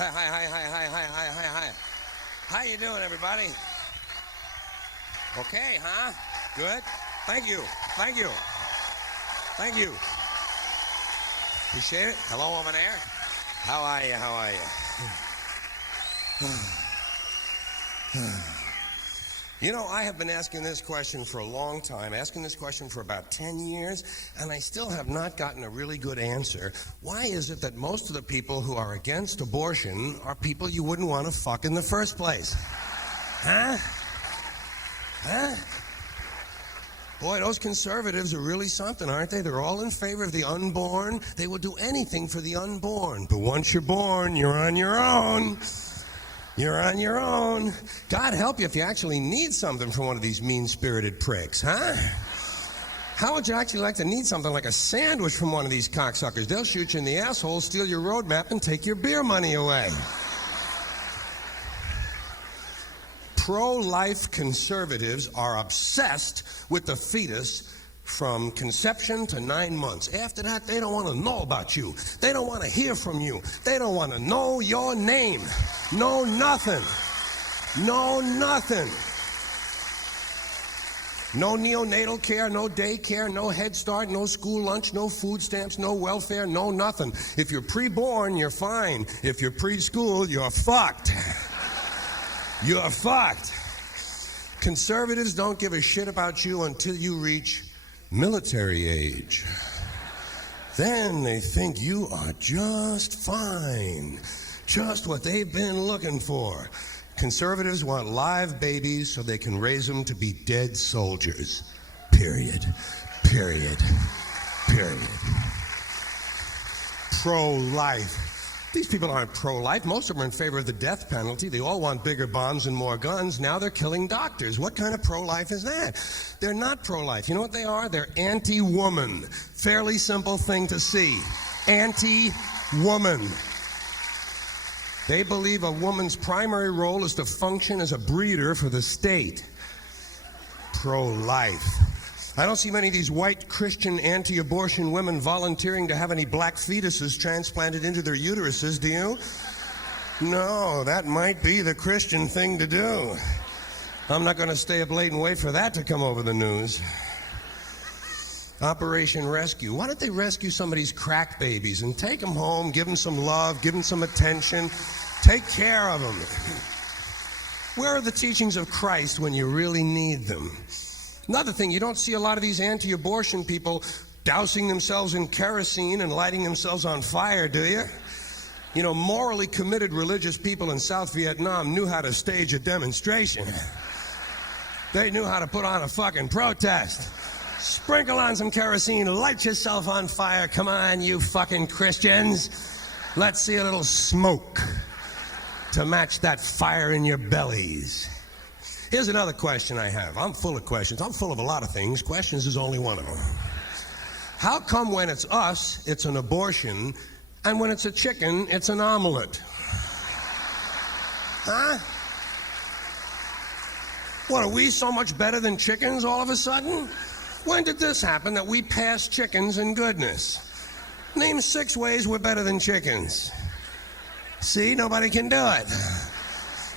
Hi. How you doing, everybody? Okay, huh? Good. Thank you. Appreciate it. Hello, over there. How are you? You know, I have been asking this question for a long time, asking this question for about 10 years, and I still have not gotten a really good answer. Why is it that most of the people who are against abortion are people you wouldn't want to fuck in the first place? Huh? Boy, those conservatives are really something, aren't they? They're all in favor of the unborn. They will do anything for the unborn. But once you're born, you're on your own. You're on your own. God help you if you actually need something from one of these mean-spirited pricks, huh? How would you actually like to need something like a sandwich from one of these cocksuckers? They'll shoot you in the asshole, steal your roadmap, and take your beer money away. Pro-life conservatives are obsessed with the fetus from conception to 9 months. After that, they don't want to know about you. They don't want to hear from you. They don't want to know your name. Know nothing. No neonatal care, no daycare, no Head Start, no school lunch, no food stamps, no welfare, no nothing. If you're pre-born, you're fine. If you're preschool, you're fucked. You're fucked. Conservatives don't give a shit about you until you reach military age. Then they think you are just fine. Just what they've been looking for. Conservatives want live babies so they can raise them to be dead soldiers. Period. Pro-life. These people aren't pro-life. Most of them are in favor of the death penalty. They all want bigger bombs and more guns. Now they're killing doctors. What kind of pro-life is that? They're not pro-life. You know what they are? They're anti-woman. Fairly simple thing to see. Anti-woman. They believe a woman's primary role is to function as a breeder for the state. Pro-life. I don't see many of these white Christian anti-abortion women volunteering to have any black fetuses transplanted into their uteruses, do you? No, that might be the Christian thing to do. I'm not going to stay up late and wait for that to come over the news. Operation Rescue. Why don't they rescue some of these crack babies and take them home, give them some love, give them some attention, take care of them? Where are the teachings of Christ when you really need them? Another thing, you don't see a lot of these anti-abortion people dousing themselves in kerosene and lighting themselves on fire, do you? You know, morally committed religious people in South Vietnam knew how to stage a demonstration. They knew how to put on a fucking protest. Sprinkle on some kerosene, light yourself on fire. Come on, you fucking Christians. Let's see a little smoke to match that fire in your bellies. Here's another question I have. I'm full of questions. I'm full of a lot of things. Questions is only one of them. How come when it's us, it's an abortion, and when it's a chicken, it's an omelet? Huh? What, are we so much better than chickens all of a sudden? When did this happen that we passed chickens in goodness? Name 6 ways we're better than chickens. See, nobody can do it.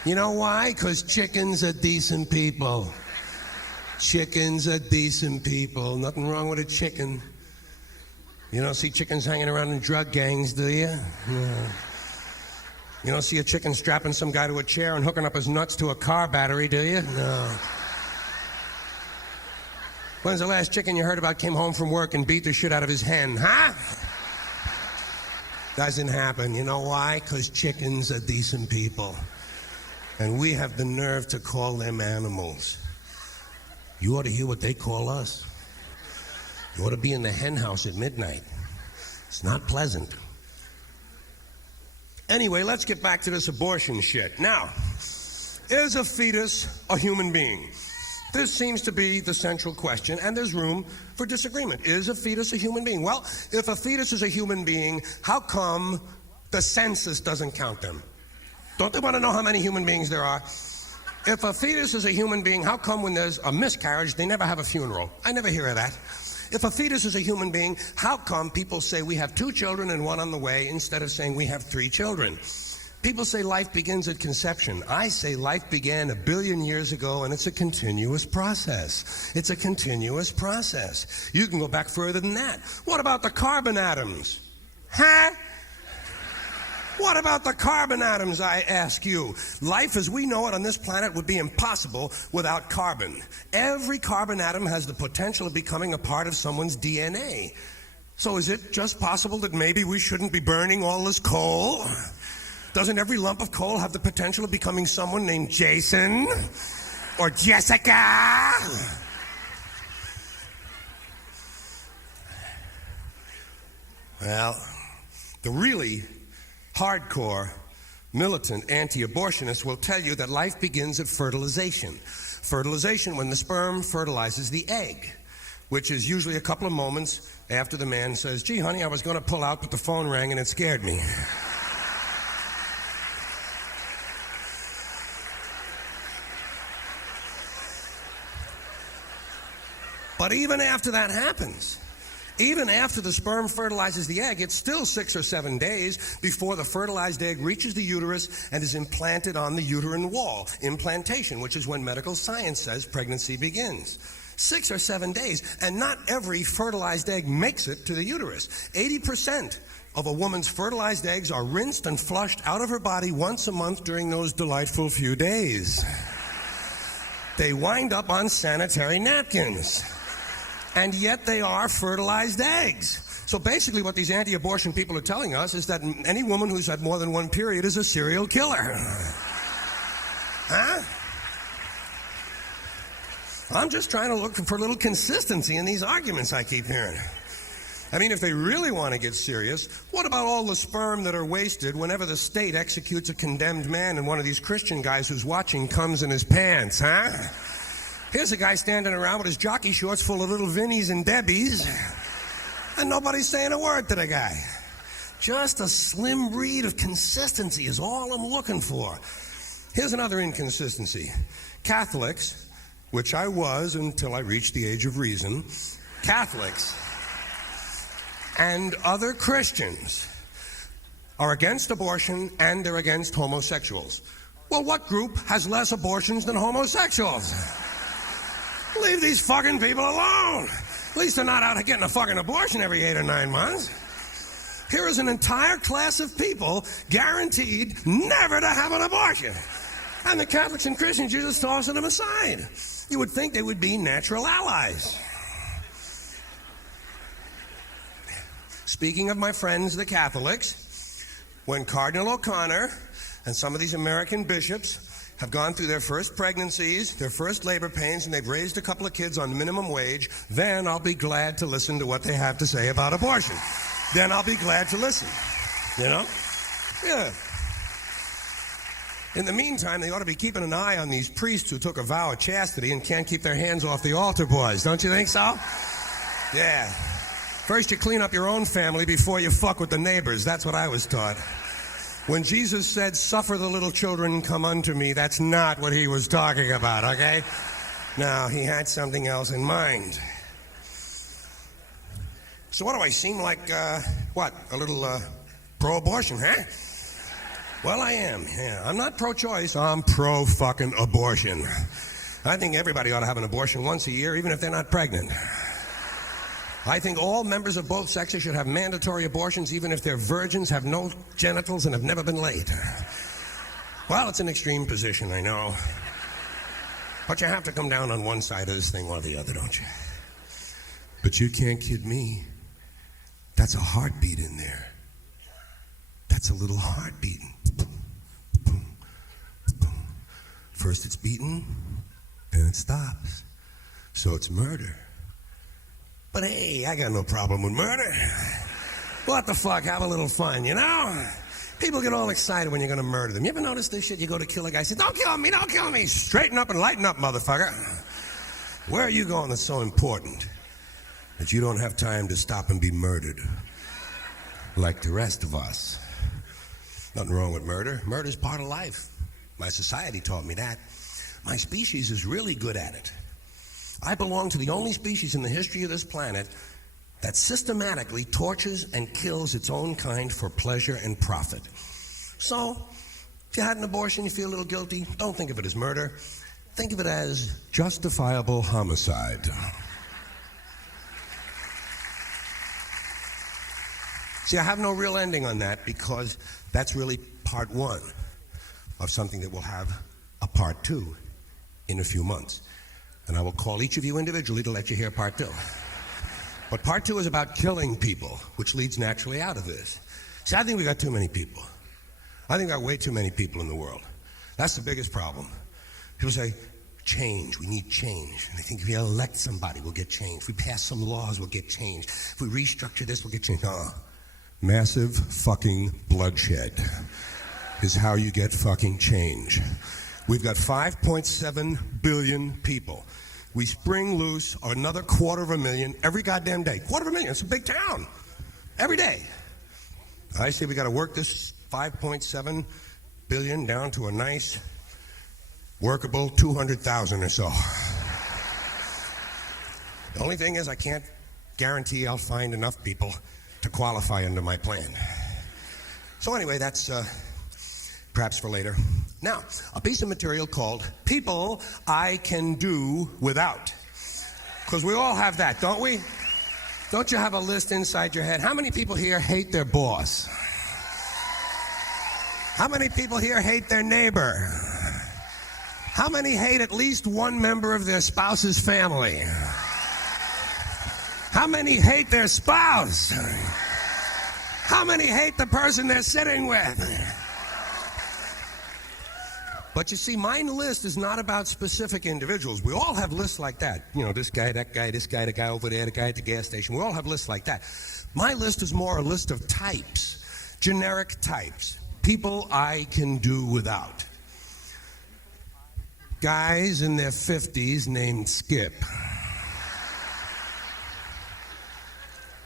You know why? Because chickens are decent people. Chickens are decent people. Nothing wrong with a chicken. You don't see chickens hanging around in drug gangs, do you? No. You don't see a chicken strapping some guy to a chair and hooking up his nuts to a car battery, do you? No. When's the last chicken you heard about came home from work and beat the shit out of his hen, huh? Doesn't happen. You know why? Because chickens are decent people. And we have the nerve to call them animals. You ought to hear what they call us. You ought to be in the hen house at midnight. It's not pleasant. Anyway, let's get back to this abortion shit. Now, is a fetus a human being? This seems to be the central question, and there's room for disagreement. Is a fetus a human being? Well, if a fetus is a human being, how come the census doesn't count them? Don't they want to know how many human beings there are? If a fetus is a human being, how come when there's a miscarriage, they never have a funeral? I never hear of that. If a fetus is a human being, how come people say we have 2 children and 1 on the way instead of saying we have 3 children? People say life begins at conception. I say life began 1 billion years ago, and it's a continuous process. It's a continuous process. You can go back further than that. What about the carbon atoms? Huh? What about the carbon atoms, I ask you? Life as we know it on this planet would be impossible without carbon. Every carbon atom has the potential of becoming a part of someone's DNA. So is it just possible that maybe we shouldn't be burning all this coal? Doesn't every lump of coal have the potential of becoming someone named Jason or Jessica? Well, the really hardcore, militant anti-abortionists will tell you that life begins at fertilization. Fertilization, when the sperm fertilizes the egg, which is usually a couple of moments after the man says, gee, honey, I was going to pull out, but the phone rang and it scared me. But even after that happens, even after the sperm fertilizes the egg, it's still 6 or 7 days before the fertilized egg reaches the uterus and is implanted on the uterine wall. Implantation, which is when medical science says pregnancy begins. 6 or 7 days, and not every fertilized egg makes it to the uterus. 80% of a woman's fertilized eggs are rinsed and flushed out of her body once a month during those delightful few days. They wind up on sanitary napkins. And yet they are fertilized eggs. So basically what these anti-abortion people are telling us is that any woman who's had more than one period is a serial killer. Huh? I'm just trying to look for a little consistency in these arguments I keep hearing. I mean, if they really want to get serious, what about all the sperm that are wasted whenever the state executes a condemned man and one of these Christian guys who's watching comes in his pants, huh? Here's a guy standing around with his jockey shorts full of little Vinnies and Debbies, and nobody's saying a word to the guy. Just a slim breed of consistency is all I'm looking for. Here's another inconsistency. Catholics, which I was until I reached the age of reason, Catholics and other Christians are against abortion and they're against homosexuals. Well, what group has less abortions than homosexuals? Leave these fucking people alone. At least they're not out getting a fucking abortion every 8 or 9 months. Here is an entire class of people guaranteed never to have an abortion. And the Catholics and Christians, you're just tossing them aside. You would think they would be natural allies. Speaking of my friends, the Catholics, when Cardinal O'Connor and some of these American bishops have gone through their first pregnancies, their first labor pains, and they've raised a couple of kids on minimum wage, then I'll be glad to listen to what they have to say about abortion. Then I'll be glad to listen. You know? Yeah. In the meantime, they ought to be keeping an eye on these priests who took a vow of chastity and can't keep their hands off the altar boys. Don't you think so? Yeah. First you clean up your own family before you fuck with the neighbors. That's what I was taught. When Jesus said, suffer the little children come unto me, that's not what he was talking about, okay? No, he had something else in mind. So what do I seem like, a little pro-abortion, huh? Well, I am, yeah. I'm not pro-choice, I'm pro-fucking abortion. I think everybody ought to have an abortion once a year, even if they're not pregnant. I think all members of both sexes should have mandatory abortions, even if they're virgins, have no genitals, and have never been laid. Well, it's an extreme position, I know. But you have to come down on one side of this thing or the other, don't you? But you can't kid me. That's a heartbeat in there. That's a little heart beating. Boom, boom. First it's beating, then it stops. So it's murder. But hey, I got no problem with murder. What the fuck, have a little fun, you know? People get all excited when you're gonna murder them. You ever notice this shit? You go to kill a guy, say, don't kill me, don't kill me. Straighten up and lighten up, motherfucker. Where are you going that's so important that you don't have time to stop and be murdered like the rest of us? Nothing wrong with murder. Murder's part of life. My society taught me that. My species is really good at it. I belong to the only species in the history of this planet that systematically tortures and kills its own kind for pleasure and profit. So, If you had an abortion, you feel a little guilty, don't think of it as murder. Think of it as justifiable homicide. See, I have no real ending on that because that's really part one of something that will have a part two in a few months. And I will call each of you individually to let you hear part two. But part two is about killing people, which leads naturally out of this. See, I think we got too many people. I think we got way too many people in the world. That's the biggest problem. People say, change, we need change. And they think if we elect somebody, we'll get change. If we pass some laws, we'll get change. If we restructure this, we'll get change. Massive fucking bloodshed is how you get fucking change. We've got 5.7 billion people. We spring loose another 250,000 every goddamn day. 250,000, it's a big town. Every day. I say we got to work this 5.7 billion down to a nice, workable 200,000 or so. The only thing is I can't guarantee I'll find enough people to qualify under my plan. So anyway, that's perhaps for later. Now, a piece of material called People I Can Do Without. Because we all have that, don't we? Don't you have a list inside your head? How many people here hate their boss? How many people here hate their neighbor? How many hate at least one member of their spouse's family? How many hate their spouse? How many hate the person they're sitting with? But you see, my list is not about specific individuals. We all have lists like that. You know, this guy, that guy, this guy, the guy over there, the guy at the gas station. We all have lists like that. My list is more a list of types, generic types, people I can do without. Guys in their 50s named Skip.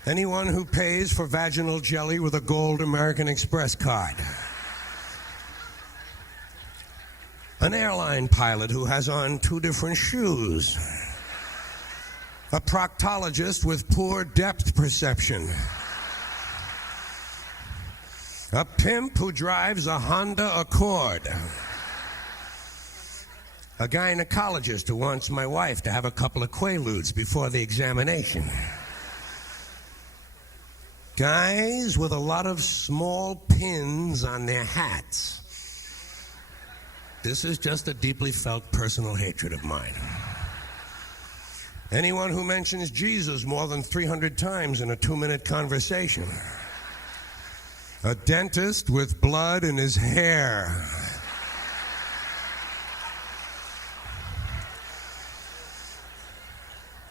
Anyone who pays for vaginal jelly with a gold American Express card. An airline pilot who has on 2 different shoes. A proctologist with poor depth perception. A pimp who drives a Honda Accord. A gynecologist who wants my wife to have a couple of quaaludes before the examination. Guys with a lot of small pins on their hats. This is just a deeply felt personal hatred of mine. Anyone who mentions Jesus more than 300 times in a 2-minute conversation. A dentist with blood in his hair.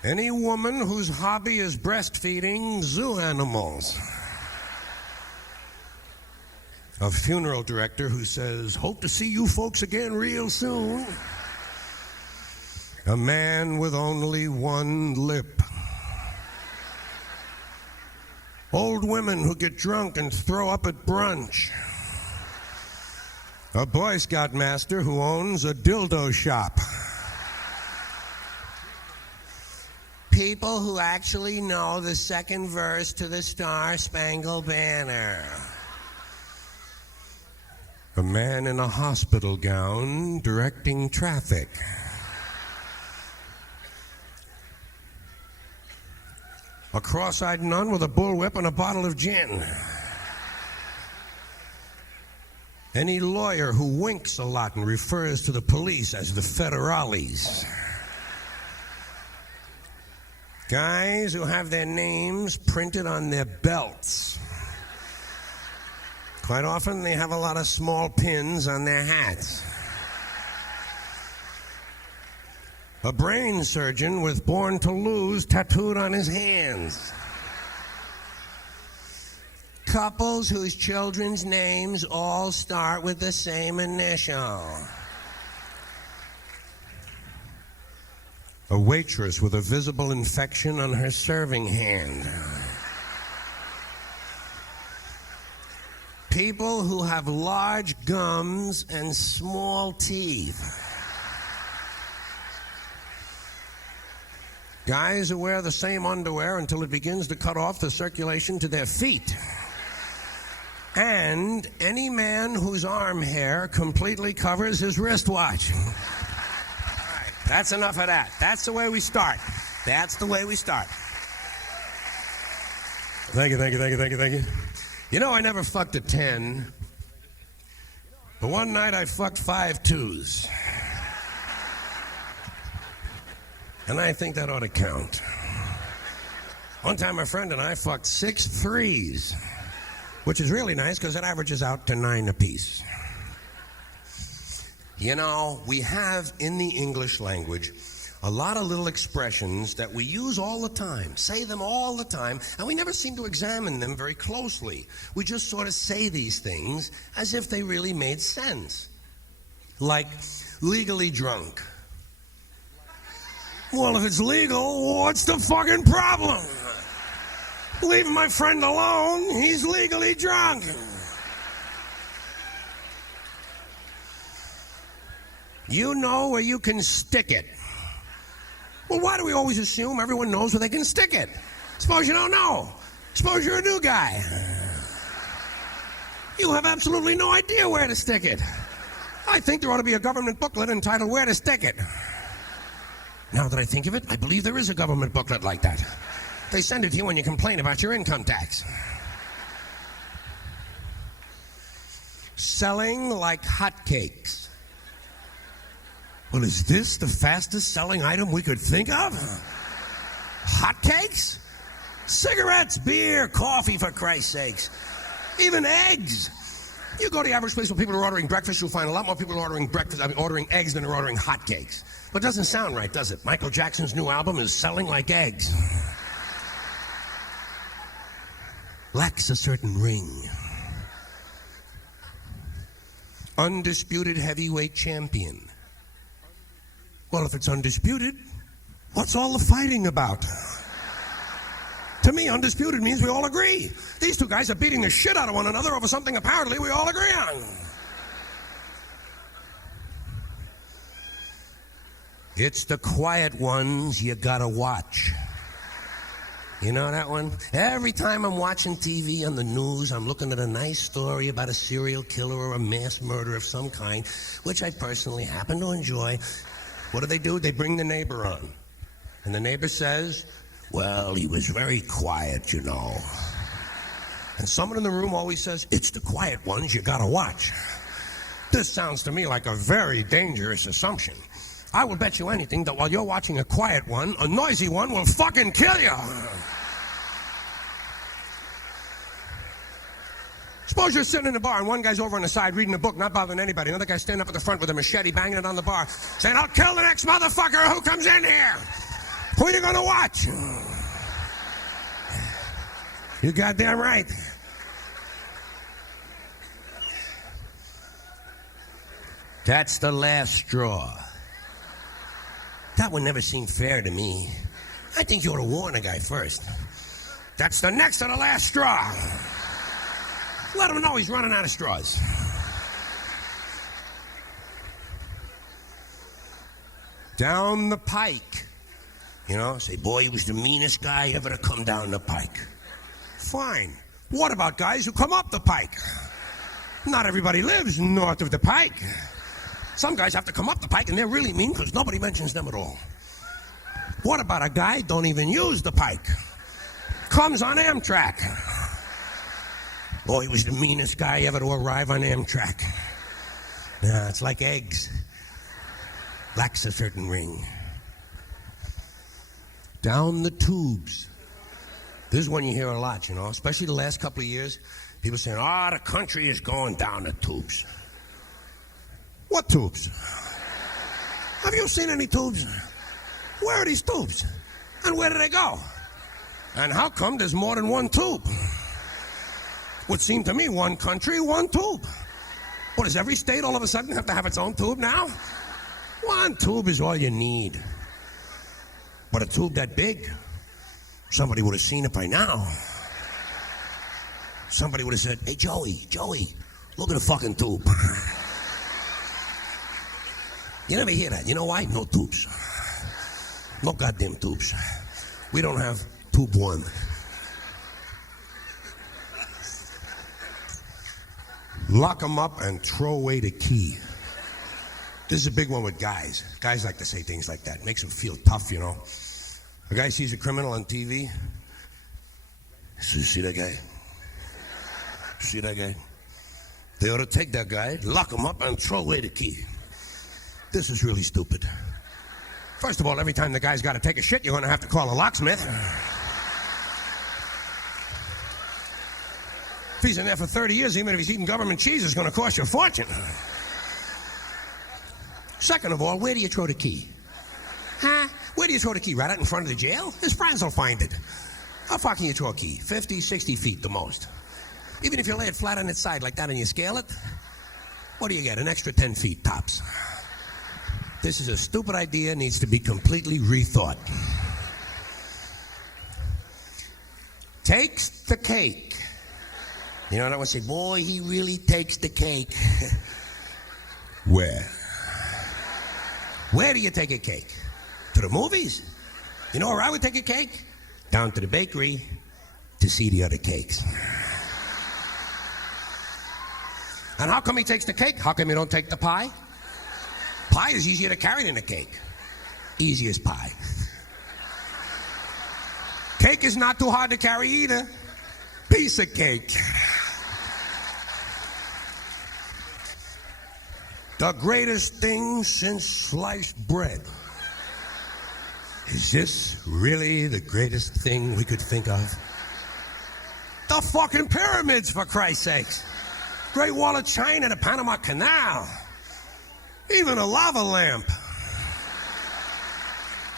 Any woman whose hobby is breastfeeding zoo animals. A funeral director who says, hope to see you folks again real soon. A man with only one lip. Old women who get drunk and throw up at brunch. A Boy Scout master who owns a dildo shop. People who actually know the second verse to the Star-Spangled Banner. A man in a hospital gown directing traffic. A cross-eyed nun with a bullwhip and a bottle of gin. Any lawyer who winks a lot and refers to the police as the federales. Guys who have their names printed on their belts. Quite often they have a lot of small pins on their hats. A brain surgeon with Born to Lose tattooed on his hands. Couples whose children's names all start with the same initial. A waitress with a visible infection on her serving hand. People who have large gums and small teeth. Guys who wear the same underwear until it begins to cut off the circulation to their feet. and any man whose arm hair completely covers his wristwatch. All right, that's enough of that. That's the way we start. That's the way we start. Thank you. You know, I never fucked a 10, but one night I fucked 5 2s. And I think that ought to count. One time a friend and I fucked 6 3s, which is really nice because it averages out to 9 apiece. You know, we have in the English language a lot of little expressions that we use all the time, say them all the time, and we never seem to examine them very closely. We just sort of say these things as if they really made sense. Like, legally drunk. Well, if it's legal, what's the fucking problem? Leave my friend alone, he's legally drunk. You know where you can stick it. Well, why do we always assume everyone knows where they can stick it? Suppose you don't know. Suppose you're a new guy. You have absolutely no idea where to stick it. I think there ought to be a government booklet entitled Where to Stick It. Now that I think of it, I believe there is a government booklet like that. They send it to you when you complain about your income tax. Selling like hotcakes. Well, is this the fastest selling item we could think of? Hotcakes? Cigarettes, beer, coffee, for Christ's sakes. Even eggs. You go to the average place where people are ordering breakfast, you'll find a lot more people ordering eggs than are ordering hotcakes. But it doesn't sound right, does it? Michael Jackson's new album is selling like eggs. Lacks a certain ring. Undisputed heavyweight champion. Well, if it's undisputed, what's all the fighting about? To me, undisputed means we all agree. These two guys are beating the shit out of one another over something apparently we all agree on. It's the quiet ones you gotta watch. You know that one? Every time I'm watching TV on the news, I'm looking at a nice story about a serial killer or a mass murder of some kind, which I personally happen to enjoy. What do? They bring the neighbor on. And the neighbor says, well, he was very quiet, you know. And someone in the room always says, it's the quiet ones you gotta watch. This sounds to me like a very dangerous assumption. I will bet you anything that while you're watching a quiet one, a noisy one will fucking kill you. Suppose you're sitting in the bar and one guy's over on the side reading a book, not bothering anybody. Another guy's standing up at the front with a machete, banging it on the bar, saying, I'll kill the next motherfucker who comes in here. Who are you gonna watch? You goddamn right. That's the last straw. That one never seemed fair to me. I think you ought to warn a guy first. That's the next to the last straw. Let him know he's running out of straws. Down the pike. You know, say, boy, he was the meanest guy ever to come down the pike. Fine. What about guys who come up the pike? Not everybody lives north of the pike. Some guys have to come up the pike, and they're really mean because nobody mentions them at all. What about a guy who don't even use the pike? Comes on Amtrak. Boy, he was the meanest guy ever to arrive on Amtrak. Yeah, it's like eggs. Lacks a certain ring. Down the tubes. This is one you hear a lot, you know, especially the last couple of years. People saying, the country is going down the tubes. What tubes? Have you seen any tubes? Where are these tubes? And where do they go? And how come there's more than one tube? Would seem to me one country, one tube. What, does every state all of a sudden have to have its own tube now? One tube is all you need. But a tube that big, somebody would have seen it by now. Somebody would have said, hey, Joey, look at the fucking tube. You never hear that. You know why? No tubes. No goddamn tubes. We don't have tube one. lock them up, and throw away the key. This is a big one with guys. Guys like to say things like that. It makes them feel tough, you know. A guy sees a criminal on TV. He says, see that guy? See that guy? They ought to take that guy, lock him up, and throw away the key. This is really stupid. First of all, every time the guy's got to take a shit, you're going to have to call a locksmith. If he's in there for 30 years, even if he's eating government cheese, it's going to cost you a fortune. Second of all, where do you throw the key? Huh? Where do you throw the key? Right out in front of the jail? His friends will find it. How far can you throw a key? 50, 60 feet the most. Even if you lay it flat on its side like that and you scale it, what do you get? An extra 10 feet tops. This is a stupid idea, needs to be completely rethought. Takes the cake. You know, I would say, boy, he really takes the cake. Where? Where do you take a cake? To the movies? You know where I would take a cake? Down to the bakery to see the other cakes. And how come he takes the cake? How come you don't take the pie? Pie is easier to carry than a cake. Easiest pie. Cake is not too hard to carry either. Piece of cake. The greatest thing since sliced bread. Is this really the greatest thing we could think of? The fucking pyramids, for Christ's sakes. Great Wall of China, the Panama Canal. Even a lava lamp.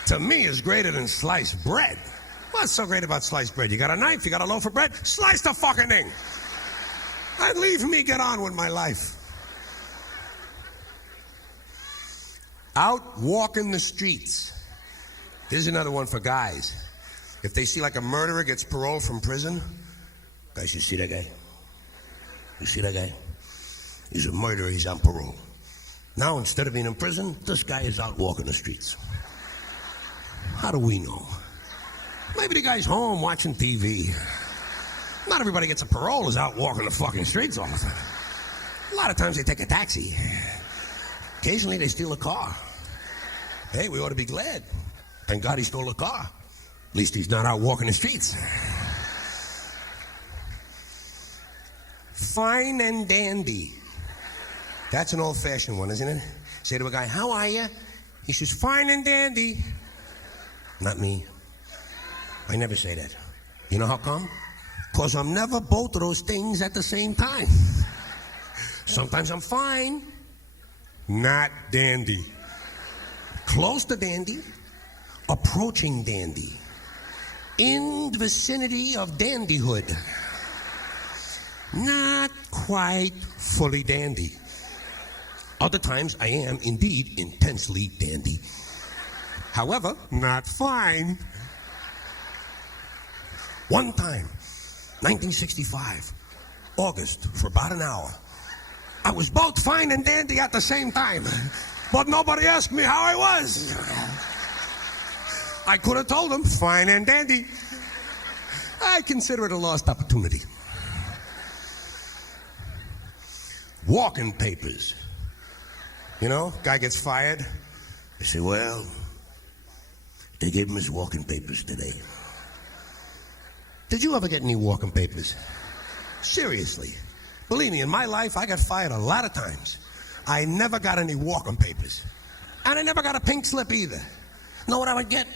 To me, is greater than sliced bread. What's so great about sliced bread? You got a knife, you got a loaf of bread, slice the fucking thing. And leave me get on with my life. Out walking the streets. Here's another one for guys. If they see like a murderer gets parole from prison, guys, you see that guy? You see that guy? He's a murderer, he's on parole. Now, instead of being in prison, this guy is out walking the streets. How do we know? Maybe the guy's home watching TV. Not everybody gets a parole is out walking the fucking streets all the time. A lot of times they take a taxi. Occasionally they steal a car. Hey, we ought to be glad. Thank God he stole a car. At least he's not out walking the streets. Fine and dandy. That's an old-fashioned one, isn't it? Say to a guy, how are you? He says, fine and dandy. Not me. I never say that. You know how come? Because I'm never both of those things at the same time. Sometimes I'm fine, not dandy. Close to dandy, approaching dandy. In the vicinity of dandyhood. Not quite fully dandy. Other times I am indeed intensely dandy. However, not fine. One time, 1965, August, for about an hour, I was both fine and dandy at the same time, but nobody asked me how I was. I could have told them, fine and dandy. I consider it a lost opportunity. Walking papers. You know, guy gets fired. They say, well, they gave him his walking papers today. Did you ever get any walking papers? Seriously. Believe me, in my life, I got fired a lot of times. I never got any walking papers. And I never got a pink slip either. Know what I would get?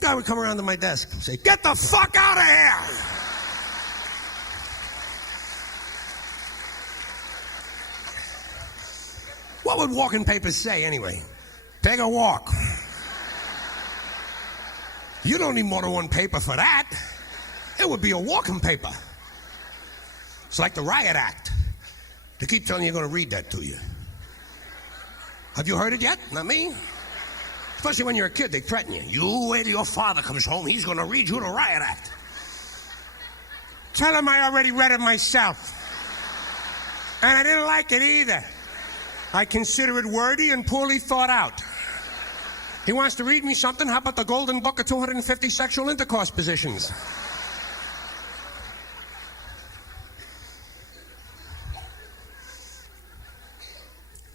Guy would come around to my desk and say, get the fuck out of here! What would walking papers say anyway? Take a walk. You don't need more than one paper for that. It would be a walking paper. It's like the Riot Act. They keep telling you they're going to read that to you. Have you heard it yet? Not me. Especially when you're a kid, they threaten you. You wait till your father comes home, he's going to read you the Riot Act. Tell him I already read it myself. And I didn't like it either. I consider it wordy and poorly thought out. He wants to read me something. How about the Golden Book of 250 sexual intercourse positions?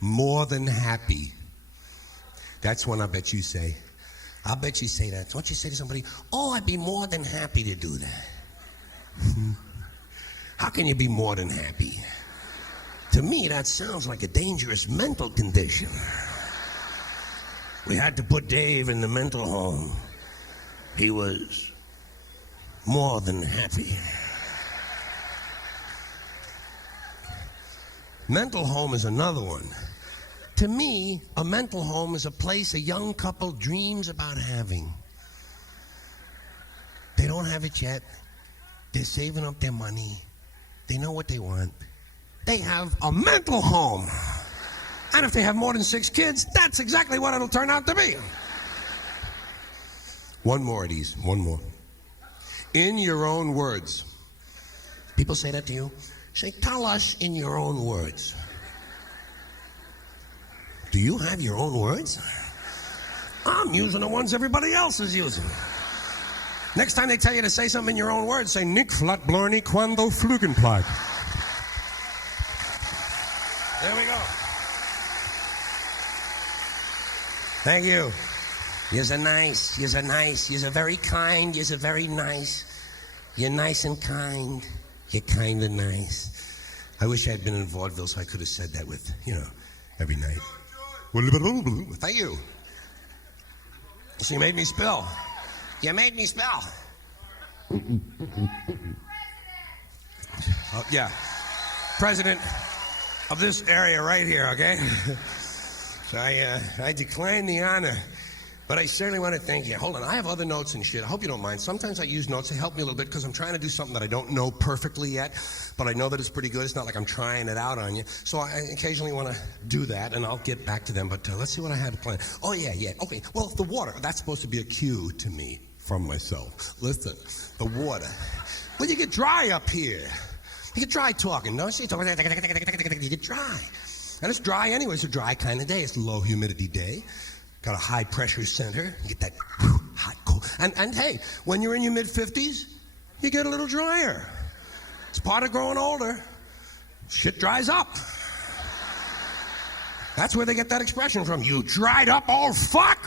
more than happy. That's one I bet you say. I'll bet you say that. Don't you say to somebody, oh, I'd be more than happy to do that. How can you be more than happy? To me, that sounds like a dangerous mental condition. We had to put Dave in the mental home. He was more than happy. Mental home is another one. To me, a mental home is a place a young couple dreams about having. They don't have it yet. They're saving up their money. They know what they want. They have a mental home. And if they have more than 6 kids, that's exactly what it'll turn out to be. One more of these, one more. In your own words. People say that to you. Say, tell us in your own words. Do you have your own words? I'm using the ones everybody else is using. Next time they tell you to say something in your own words, say, Nick Flatblorny quando Flugenplag. There we go. Thank you. You're nice. You're nice. You're very kind. You're very nice. You're nice and kind. You're kind and nice. I wish I had been in vaudeville so I could have said that with, every night. Thank you. She made me spill. You made me spill. Yeah. President of this area right here, okay? So I decline the honor. But I certainly want to thank you. Hold on, I have other notes and shit. I hope you don't mind. Sometimes I use notes to help me a little bit because I'm trying to do something that I don't know perfectly yet, but I know that it's pretty good. It's not like I'm trying it out on you. So I occasionally want to do that, and I'll get back to them. But let's see what I had planned. Oh, yeah. Okay, well, the water, that's supposed to be a cue to me from myself. Listen, the water. Well, you get dry up here. You get dry talking. No, see, you get dry. And it's dry anyway. It's a dry kind of day. It's a low humidity day. Got a high pressure center. You get that hot, cold. And hey, when you're in your mid-50s, you get a little drier. It's part of growing older. Shit dries up. That's where they get that expression from. You dried up old fuck.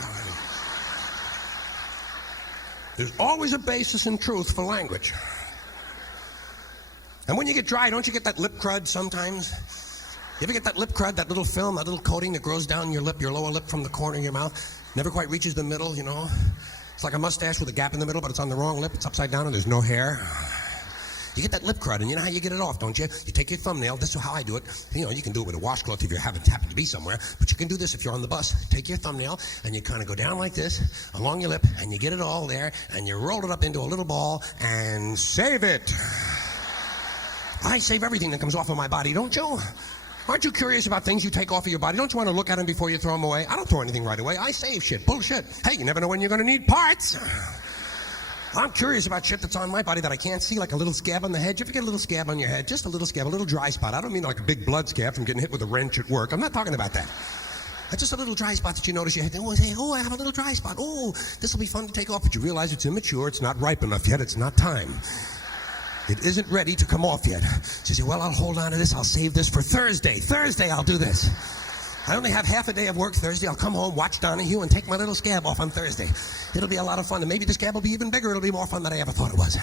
There's always a basis in truth for language. And when you get dry, don't you get that lip crud sometimes? You ever get that lip crud, that little film, that little coating that grows down your lip, your lower lip from the corner of your mouth? Never quite reaches the middle, It's like a mustache with a gap in the middle, but it's on the wrong lip. It's upside down and there's no hair. You get that lip crud, and you know how you get it off, don't you? You take your thumbnail. This is how I do it. You can do it with a washcloth if you happen to be somewhere, but you can do this if you're on the bus. Take your thumbnail, and you kind of go down like this, along your lip, and you get it all there, and you roll it up into a little ball, and save it. I save everything that comes off of my body, don't you? Aren't you curious about things you take off of your body? Don't you want to look at them before you throw them away? I don't throw anything right away. I save shit. Bullshit. Hey, you never know when you're going to need parts. I'm curious about shit that's on my body that I can't see, like a little scab on the head. You ever get a little scab on your head? Just a little scab, a little dry spot. I don't mean like a big blood scab from getting hit with a wrench at work. I'm not talking about that. It's just a little dry spot that you notice your head. Oh, say, I have a little dry spot. Oh, this will be fun to take off. But you realize it's immature. It's not ripe enough yet. It's not time. It isn't ready to come off yet. So you say, well, I'll hold on to this. I'll save this for Thursday. Thursday, I'll do this. I only have half a day of work Thursday. I'll come home, watch Donahue, and take my little scab off on Thursday. It'll be a lot of fun. And maybe the scab will be even bigger. It'll be more fun than I ever thought it was.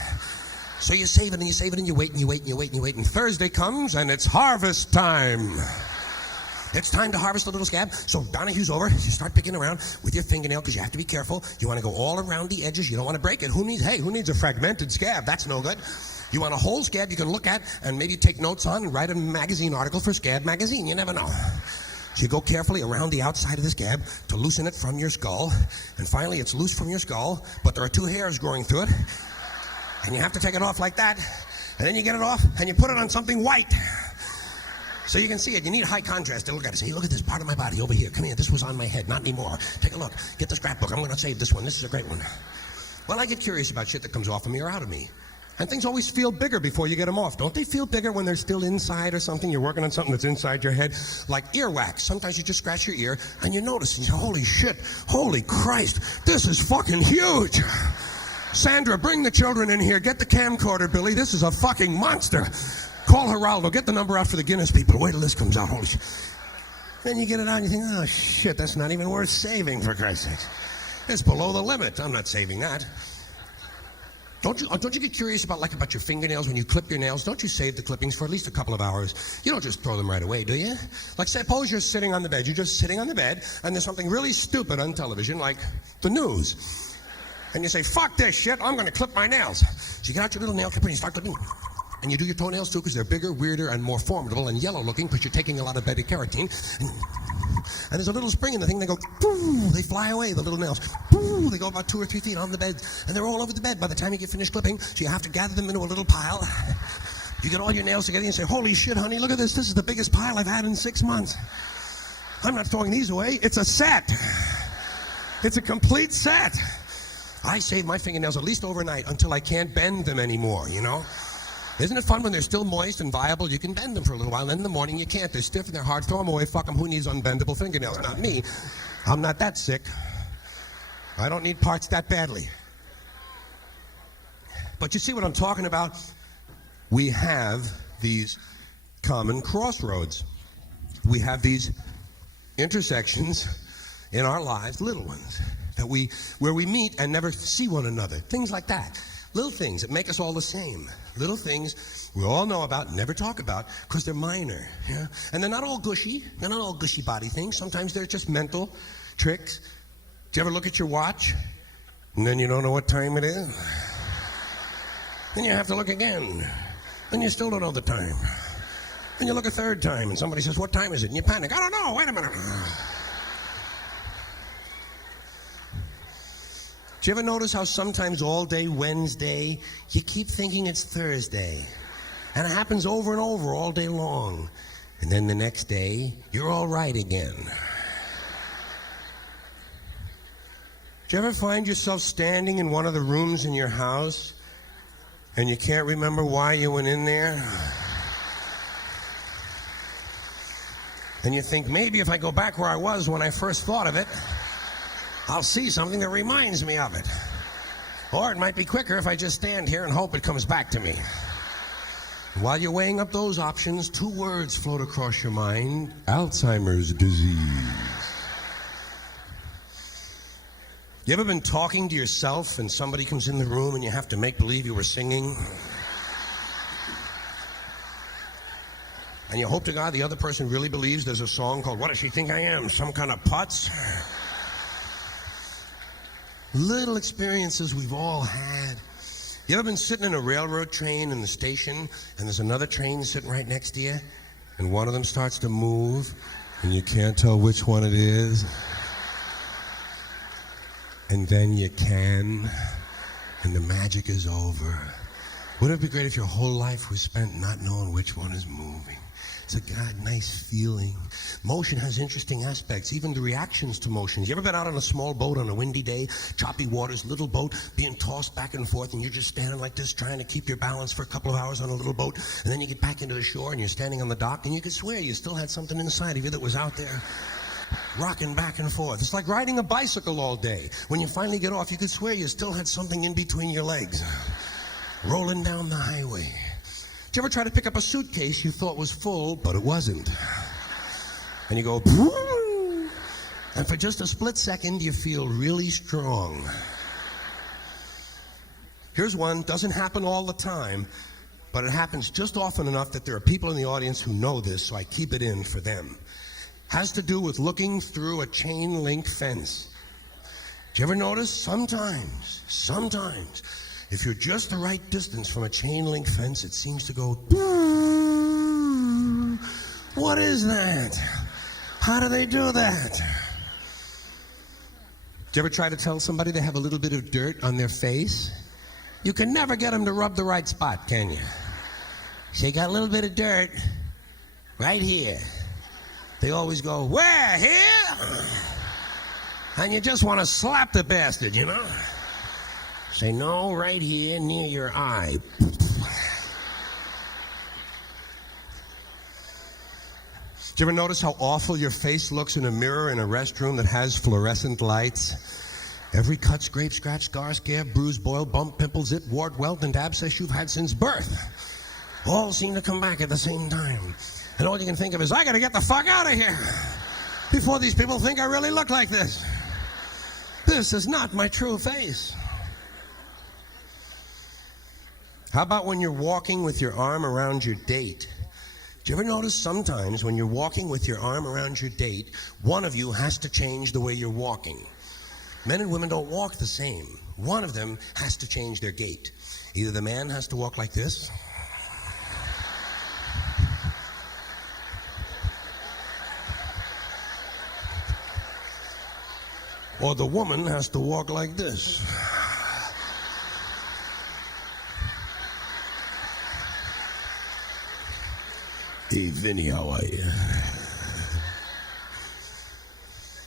So you save it, and you save it, and you wait, and you wait, and you wait, and you wait. And Thursday comes, and it's harvest time. It's time to harvest the little scab. So Donahue's over. You start picking around with your fingernail because you have to be careful. You want to go all around the edges. You don't want to break it. Who needs a fragmented scab? That's no good. You want a whole scab you can look at and maybe take notes on and write a magazine article for Scab Magazine. You never know. So you go carefully around the outside of the scab to loosen it from your skull. And finally, it's loose from your skull, but there are 2 hairs growing through it. And you have to take it off like that. And then you get it off and you put it on something white. So you can see it. You need high contrast to look at it. Say, look at this part of my body over here. Come here. This was on my head. Not anymore. Take a look. Get the scrapbook. I'm going to save this one. This is a great one. Well, I get curious about shit that comes off of me or out of me. And things always feel bigger before you get them off. Don't they feel bigger when they're still inside or something? You're working on something that's inside your head, like earwax. Sometimes you just scratch your ear and you notice, and you say, holy shit, holy Christ, this is fucking huge. Sandra, bring the children in here. Get the camcorder, Billy. This is a fucking monster. Call Geraldo. Get the number out for the Guinness people. Wait till this comes out. Holy shit. Then you get it out and you think, oh, shit, that's not even worth saving, for Christ's sake. It's below the limit. I'm not saving that. Don't you get curious about your fingernails when you clip your nails? Don't you save the clippings for at least a couple of hours? You don't just throw them right away, do you? Like, suppose you're sitting on the bed. You're just sitting on the bed, and there's something really stupid on television, like the news. And you say, fuck this shit, I'm going to clip my nails. So you get out your little nail clipper and you start clipping. And you do your toenails, too, because they're bigger, weirder, and more formidable and yellow-looking because you're taking a lot of beta-carotene. And there's a little spring in the thing. They go, boo, they fly away, the little nails. Boo, they go about 2 or 3 feet on the bed. And they're all over the bed by the time you get finished clipping. So you have to gather them into a little pile. You get all your nails together and say, holy shit, honey, look at this. This is the biggest pile I've had in 6 months. I'm not throwing these away. It's a set. It's a complete set. I save my fingernails at least overnight until I can't bend them anymore, you know? Isn't it fun when they're still moist and viable? You can bend them for a little while, and then in the morning you can't. They're stiff and they're hard. Throw them away. Fuck them. Who needs unbendable fingernails? Not me. I'm not that sick. I don't need parts that badly. But you see what I'm talking about? We have these common crossroads. We have these intersections in our lives, little ones, where we meet and never see one another. Things like that. Little things that make us all the same. Little things we all know about, never talk about, because they're minor. Yeah? And they're not all gushy. They're not all gushy body things. Sometimes they're just mental tricks. Do you ever look at your watch, and then you don't know what time it is? Then you have to look again, and you still don't know the time. Then you look a third time, and somebody says, what time is it? And you panic. I don't know. Wait a minute. Do you ever notice how sometimes all day Wednesday, you keep thinking it's Thursday? And it happens over and over all day long. And then the next day, you're all right again. Do you ever find yourself standing in one of the rooms in your house and you can't remember why you went in there? And you think, maybe if I go back where I was when I first thought of it, I'll see something that reminds me of it. Or it might be quicker if I just stand here and hope it comes back to me. While you're weighing up those options, 2 words float across your mind: Alzheimer's disease. You ever been talking to yourself and somebody comes in the room and you have to make believe you were singing? And you hope to God the other person really believes there's a song called What Does She Think I Am? Some kind of putz? Little experiences we've all had. You ever been sitting in a railroad train in the station and there's another train sitting right next to you and one of them starts to move and you can't tell which one it is? And then you can, and the magic is over. Wouldn't it be great if your whole life was spent not knowing which one is moving? It's a nice feeling. Motion has interesting aspects, even the reactions to motions. You ever been out on a small boat on a windy day, choppy waters, little boat, being tossed back and forth, and you're just standing like this trying to keep your balance for a couple of hours on a little boat, and then you get back into the shore and you're standing on the dock, and you could swear you still had something inside of you that was out there rocking back and forth. It's like riding a bicycle all day. When you finally get off, you could swear you still had something in between your legs, rolling down the highway. Did you ever try to pick up a suitcase you thought was full, but it wasn't? And you go, Pooh! And for just a split second, you feel really strong. Here's one, doesn't happen all the time, but it happens just often enough that there are people in the audience who know this, so I keep it in for them. Has to do with looking through a chain link fence. Do you ever notice? Sometimes, if you're just the right distance from a chain link fence, it seems to go, what is that? How do they do that? Do you ever try to tell somebody they have a little bit of dirt on their face? You can never get them to rub the right spot, can you? So you got a little bit of dirt right here. They always go, where? Here? And you just want to slap the bastard, you know? Say, no, right here near your eye. Do you ever notice how awful your face looks in a mirror in a restroom that has fluorescent lights? Every cut, scrape, scratch, scar, scare, bruise, boil, bump, pimple, zit, wart, welt, and abscess you've had since birth all seem to come back at the same time. And all you can think of is, I gotta get the fuck out of here. before these people think I really look like this. This is not my true face. How about when you're walking with your arm around your date? Do you ever notice sometimes when you're walking with your arm around your date, one of you has to change the way you're walking? Men and women don't walk the same. One of them has to change their gait. Either the man has to walk like this, or the woman has to walk like this. Hey, Vinny, how are you?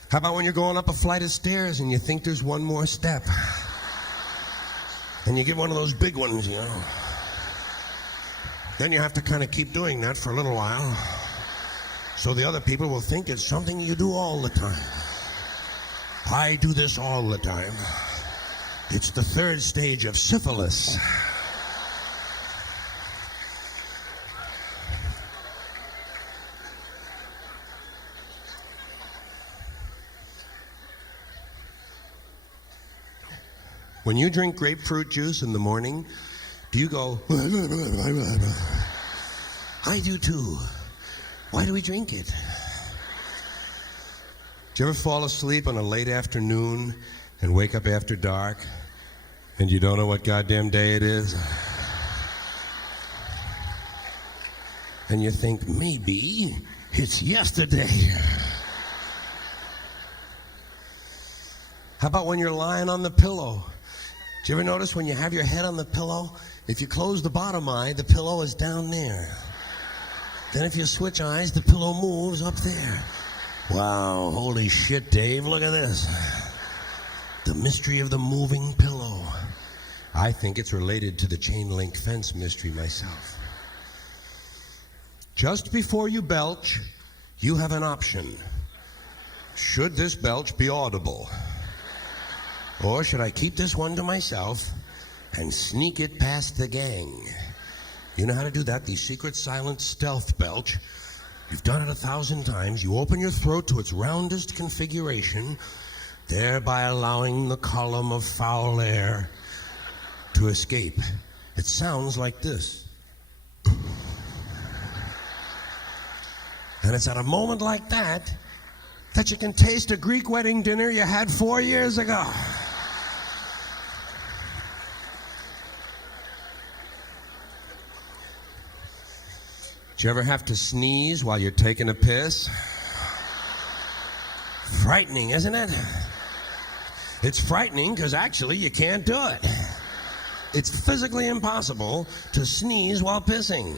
How about when you're going up a flight of stairs and you think there's one more step? And you get one of those big ones, you know. Then you have to kind of keep doing that for a little while, so the other people will think it's something you do all the time. I do this all the time. It's the third stage of syphilis. When you drink grapefruit juice in the morning, do you go, I do too. Why do we drink it? Do you ever fall asleep on a late afternoon and wake up after dark and you don't know what goddamn day it is? And you think, maybe it's yesterday. How about when you're lying on the pillow? Do you ever notice when you have your head on the pillow, if you close the bottom eye, the pillow is down there. Then if you switch eyes, the pillow moves up there. Wow, holy shit, Dave, look at this. The mystery of the moving pillow. I think it's related to the chain link fence mystery myself. Just before you belch, you have an option. Should this belch be audible? Or should I keep this one to myself and sneak it past the gang? You know how to do that, the secret, silent, stealth belch. You've done it 1,000 times. You open your throat to its roundest configuration, thereby allowing the column of foul air to escape. It sounds like this. And it's at a moment like that that you can taste a Greek wedding dinner you had 4 years ago. Do you ever have to sneeze while you're taking a piss? Frightening, isn't it? It's frightening because actually you can't do it. It's physically impossible to sneeze while pissing.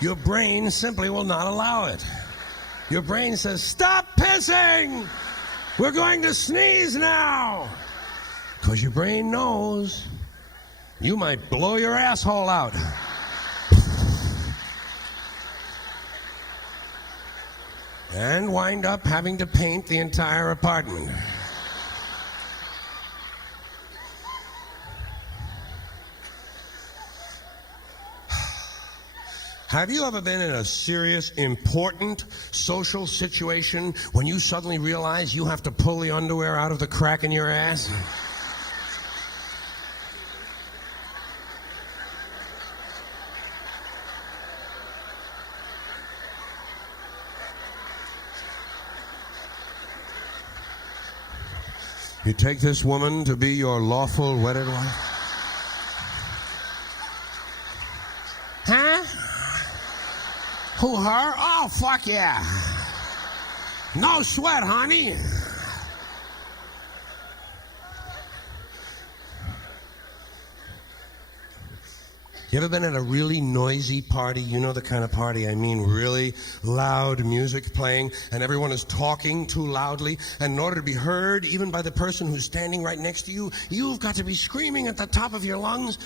Your brain simply will not allow it. Your brain says, stop pissing! We're going to sneeze now! Because your brain knows you might blow your asshole out. And wind up having to paint the entire apartment. Have you ever been in a serious, important social situation when you suddenly realize you have to pull the underwear out of the crack in your ass? You take this woman to be your lawful wedded wife? Huh? Who, her? Oh, fuck yeah. No sweat, honey. You ever been at a really noisy party? You know the kind of party I mean, really loud music playing, and everyone is talking too loudly, and in order to be heard, even by the person who's standing right next to you, you've got to be screaming at the top of your lungs.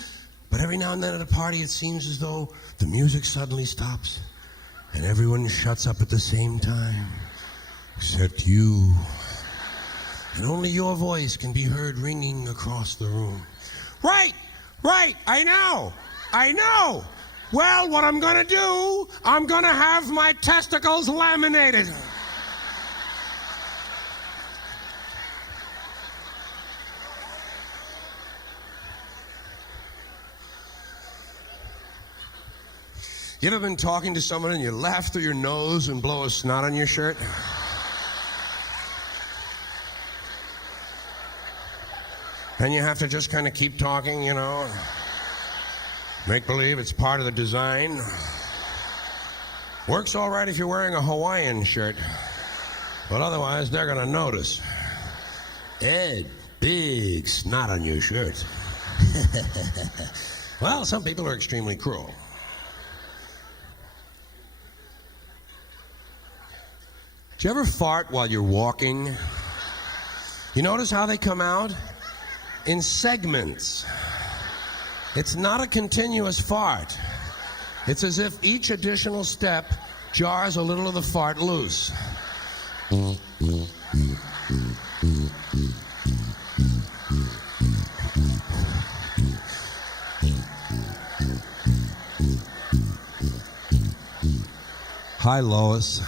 But every now and then at a party, it seems as though the music suddenly stops, and everyone shuts up at the same time, except you. And only your voice can be heard ringing across the room. Right, I know. Well, what I'm going to do, I'm going to have my testicles laminated. You ever been talking to someone and you laugh through your nose and blow a snot on your shirt? And you have to just kind of keep talking, you know, make believe it's part of the design. Works all right if you're wearing a Hawaiian shirt, but otherwise they're going to notice. Ed, big snot on your shirt. Well, some people are extremely cruel. Do you ever fart while you're walking? You notice how they come out? In segments. It's not a continuous fart. It's as if each additional step jars a little of the fart loose. Hi, Lois.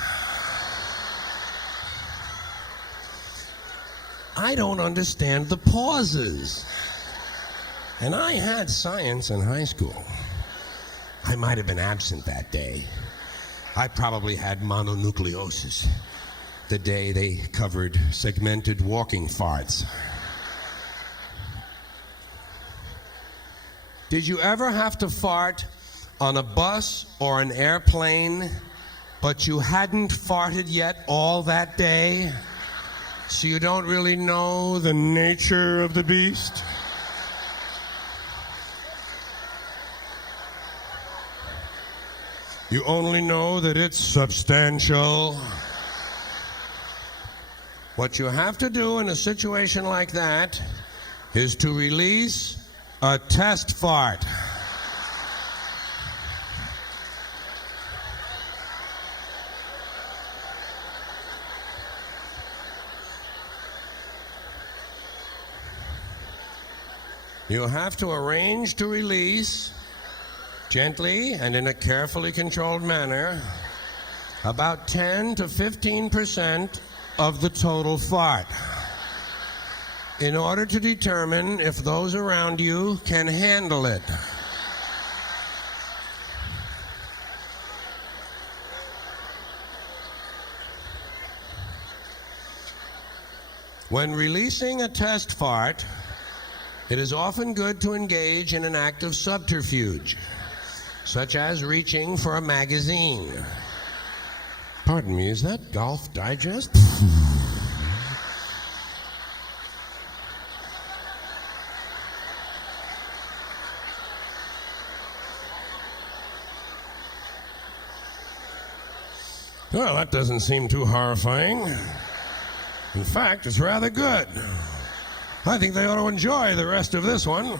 I don't understand the pauses. And I had science in high school. I might have been absent that day. I probably had mononucleosis the day they covered segmented walking farts. Did you ever have to fart on a bus or an airplane, but you hadn't farted yet all that day? So you don't really know the nature of the beast? You only know that it's substantial. What you have to do in a situation like that is to release a test fart. You have to arrange to release, gently and in a carefully controlled manner, about 10 to 15% of the total fart, in order to determine if those around you can handle it. When releasing a test fart, it is often good to engage in an act of subterfuge, such as reaching for a magazine. Pardon me, is that Golf Digest? Well, that doesn't seem too horrifying. In fact, it's rather good. I think they ought to enjoy the rest of this one.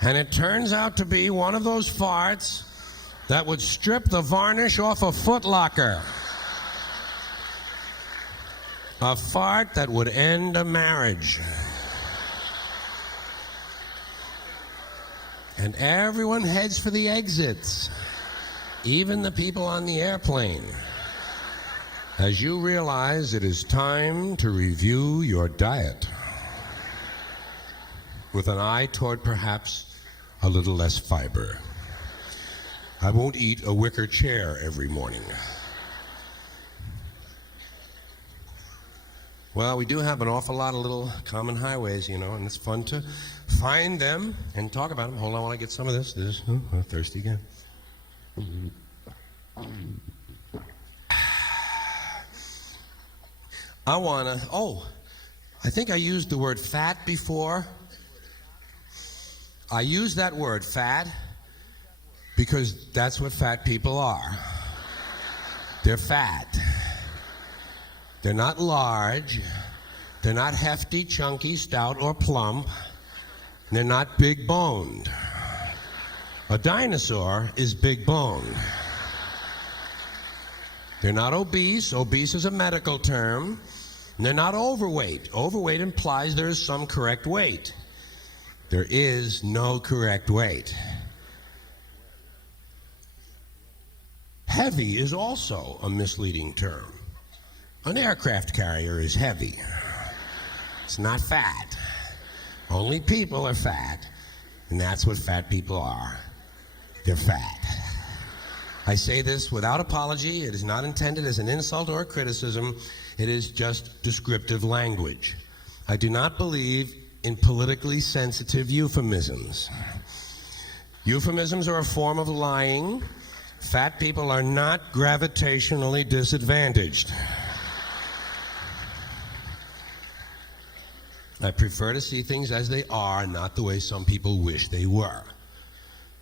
And it turns out to be one of those farts that would strip the varnish off a footlocker. A fart that would end a marriage. And everyone heads for the exits, even the people on the airplane, as you realize it is time to review your diet, with an eye toward perhaps a little less fiber. I won't eat a wicker chair every morning. Well, we do have an awful lot of little common highways, you know, and it's fun to find them and talk about them. Hold on while I get some of this. Oh, I'm thirsty again. I think I used the word fat before. I use that word, fat, because that's what fat people are. They're fat. They're not large. They're not hefty, chunky, stout, or plump. They're not big boned. A dinosaur is big boned. They're not obese. Obese is a medical term. And they're not overweight. Overweight implies there is some correct weight. There is no correct weight. Heavy is also a misleading term. An aircraft carrier is heavy. It's not fat. Only people are fat. And that's what fat people are. They're fat. I say this without apology. It is not intended as an insult or a criticism. It is just descriptive language. I do not believe in politically sensitive euphemisms. Euphemisms are a form of lying. Fat people are not gravitationally disadvantaged. I prefer to see things as they are, not the way some people wish they were.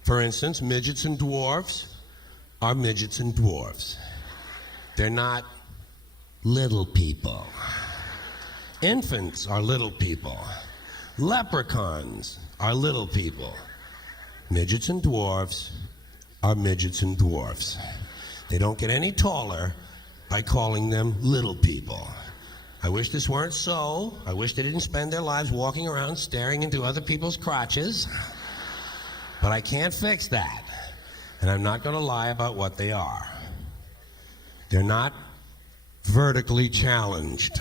For instance, midgets and dwarfs are midgets and dwarfs. They're not little people. Infants are little people. Leprechauns are little people. Midgets and dwarfs are midgets and dwarfs. They don't get any taller by calling them little people. I wish this weren't so. I wish they didn't spend their lives walking around staring into other people's crotches. But I can't fix that. And I'm not going to lie about what they are. They're not vertically challenged.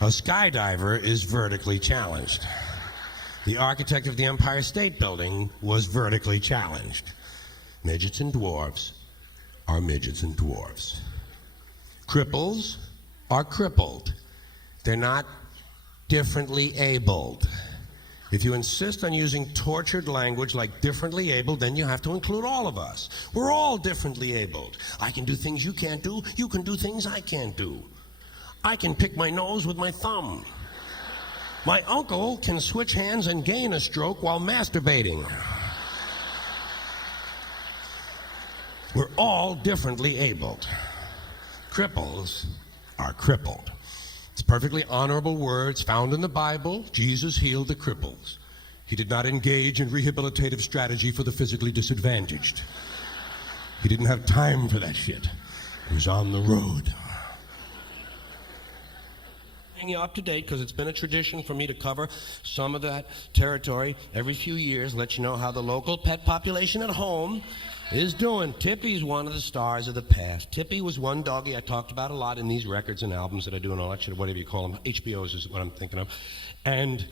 A skydiver is vertically challenged. The architect of the Empire State Building was vertically challenged. Midgets and dwarfs are midgets and dwarfs. Cripples are crippled. They're not differently abled. If you insist on using tortured language like differently abled, then you have to include all of us. We're all differently abled. I can do things you can't do. You can do things I can't do. I can pick my nose with my thumb. My uncle can switch hands and gain a stroke while masturbating. We're all differently abled. Cripples are crippled. It's perfectly honorable words found in the Bible. Jesus healed the cripples. He did not engage in rehabilitative strategy for the physically disadvantaged. He didn't have time for that shit. He was on the road. You up to date because it's been a tradition for me to cover some of that territory every few years, let you know how the local pet population at home is doing. Tippy's one of the stars of the past. Tippy was one doggy I talked about a lot in these records and albums that I do and all that shit, whatever you call them. HBOs is what I'm thinking of. And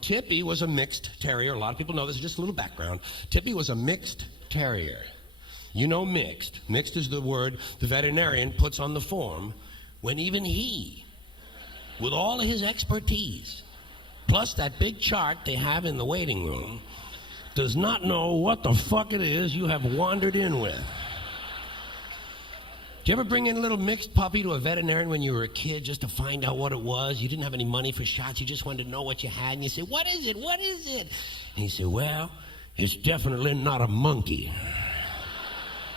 Tippy was a mixed terrier. A lot of people know this, is just a little background. Tippy was a mixed terrier. You know mixed. Mixed is the word the veterinarian puts on the form when even he, with all of his expertise, plus that big chart they have in the waiting room, does not know what the fuck it is you have wandered in with. Did you ever bring in a little mixed puppy to a veterinarian when you were a kid just to find out what it was? You didn't have any money for shots, you just wanted to know what you had, and you say, what is it, what is it? And you say, well, it's definitely not a monkey.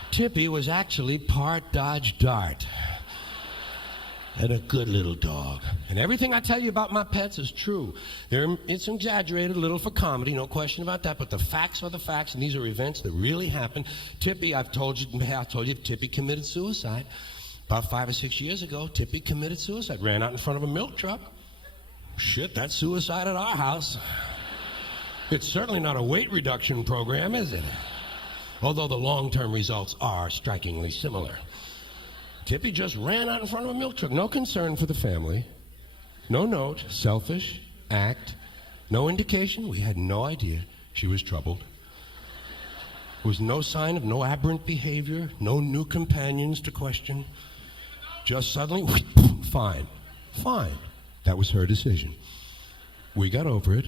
Tippy was actually part Dodge Dart. And a good little dog. And everything I tell you about my pets is true. It's exaggerated a little for comedy, no question about that, but the facts are the facts, and these are events that really happened. Tippy, I told you, Tippy committed suicide. About 5 or 6 years ago, Tippy committed suicide, ran out in front of a milk truck. Shit, that's suicide at our house. It's certainly not a weight reduction program, is it? Although the long-term results are strikingly similar. Tippy just ran out in front of a milk truck. No concern for the family. No note. Selfish. Act. No indication. We had no idea she was troubled. There was no sign of no aberrant behavior. No new companions to question. Just suddenly, fine. Fine. That was her decision. We got over it.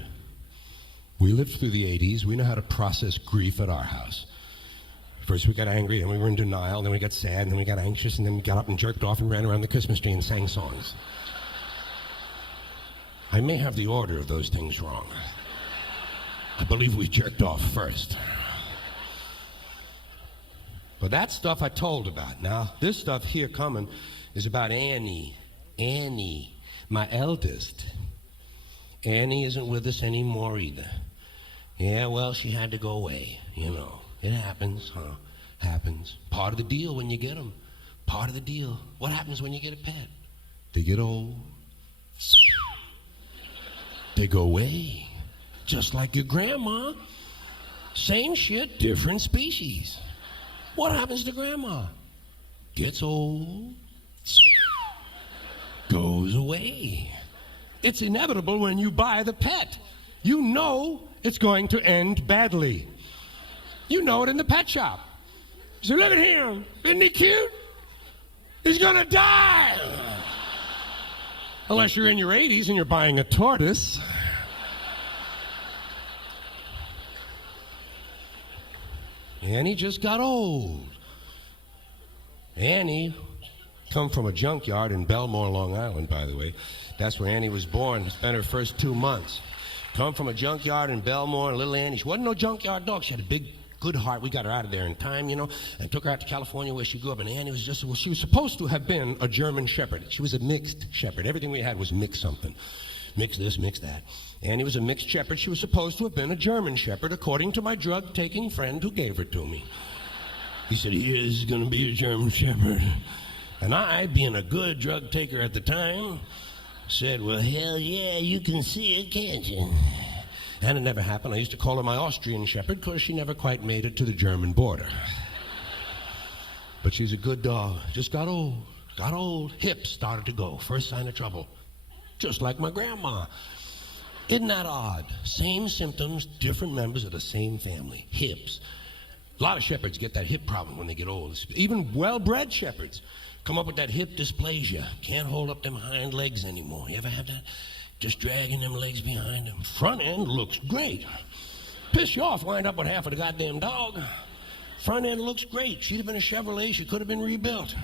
We lived through the 80s. We know how to process grief at our house. First we got angry, and we were in denial, then we got sad, and then we got anxious, and then we got up and jerked off and ran around the Christmas tree and sang songs. I may have the order of those things wrong. I believe we jerked off first. But that stuff I told about. Now, this stuff here coming is about Annie. Annie, my eldest. Annie isn't with us anymore either. Yeah, well, she had to go away, you know. It happens, huh? Happens. Part of the deal when you get them. Part of the deal. What happens when you get a pet? They get old. They go away. Just like your grandma. Same shit, different species. What happens to grandma? Gets old. Goes away. It's inevitable when you buy the pet. you know it's going to end badly. You know it in the pet shop. You say, look at him. Isn't he cute? He's going to die. Unless you're in your 80s and you're buying a tortoise. Annie just got old. Annie come from a junkyard in Belmore, Long Island, by the way. That's where Annie was born. Spent her first 2 months. Come from a junkyard in Belmore, little Annie. She wasn't no junkyard dog. She had a big, good heart. We got her out of there in time, you know, and took her out to California where she grew up. And Annie was just, well, she was supposed to have been a German Shepherd. She was a mixed Shepherd. Everything we had was mixed something. Mix this, mix that. Annie was a mixed Shepherd. She was supposed to have been a German Shepherd, according to my drug-taking friend who gave her to me. He said, he is going to be a German Shepherd. And I, being a good drug taker at the time, said, well, hell yeah, you can see it, can't you? And it never happened. I used to call her my Austrian Shepherd because she never quite made it to the German border. But she's a good dog. Just got old. Hips started to go. First sign of trouble. Just like my grandma. Isn't that odd? Same symptoms, different members of the same family. Hips. A lot of shepherds get that hip problem when they get old. Even well-bred shepherds come up with that hip dysplasia. Can't hold up them hind legs anymore. You ever have that? Just dragging them legs behind them. Front end looks great. Piss you off, wind up with half of the goddamn dog. Front end looks great. She'd have been a Chevrolet. She could have been rebuilt.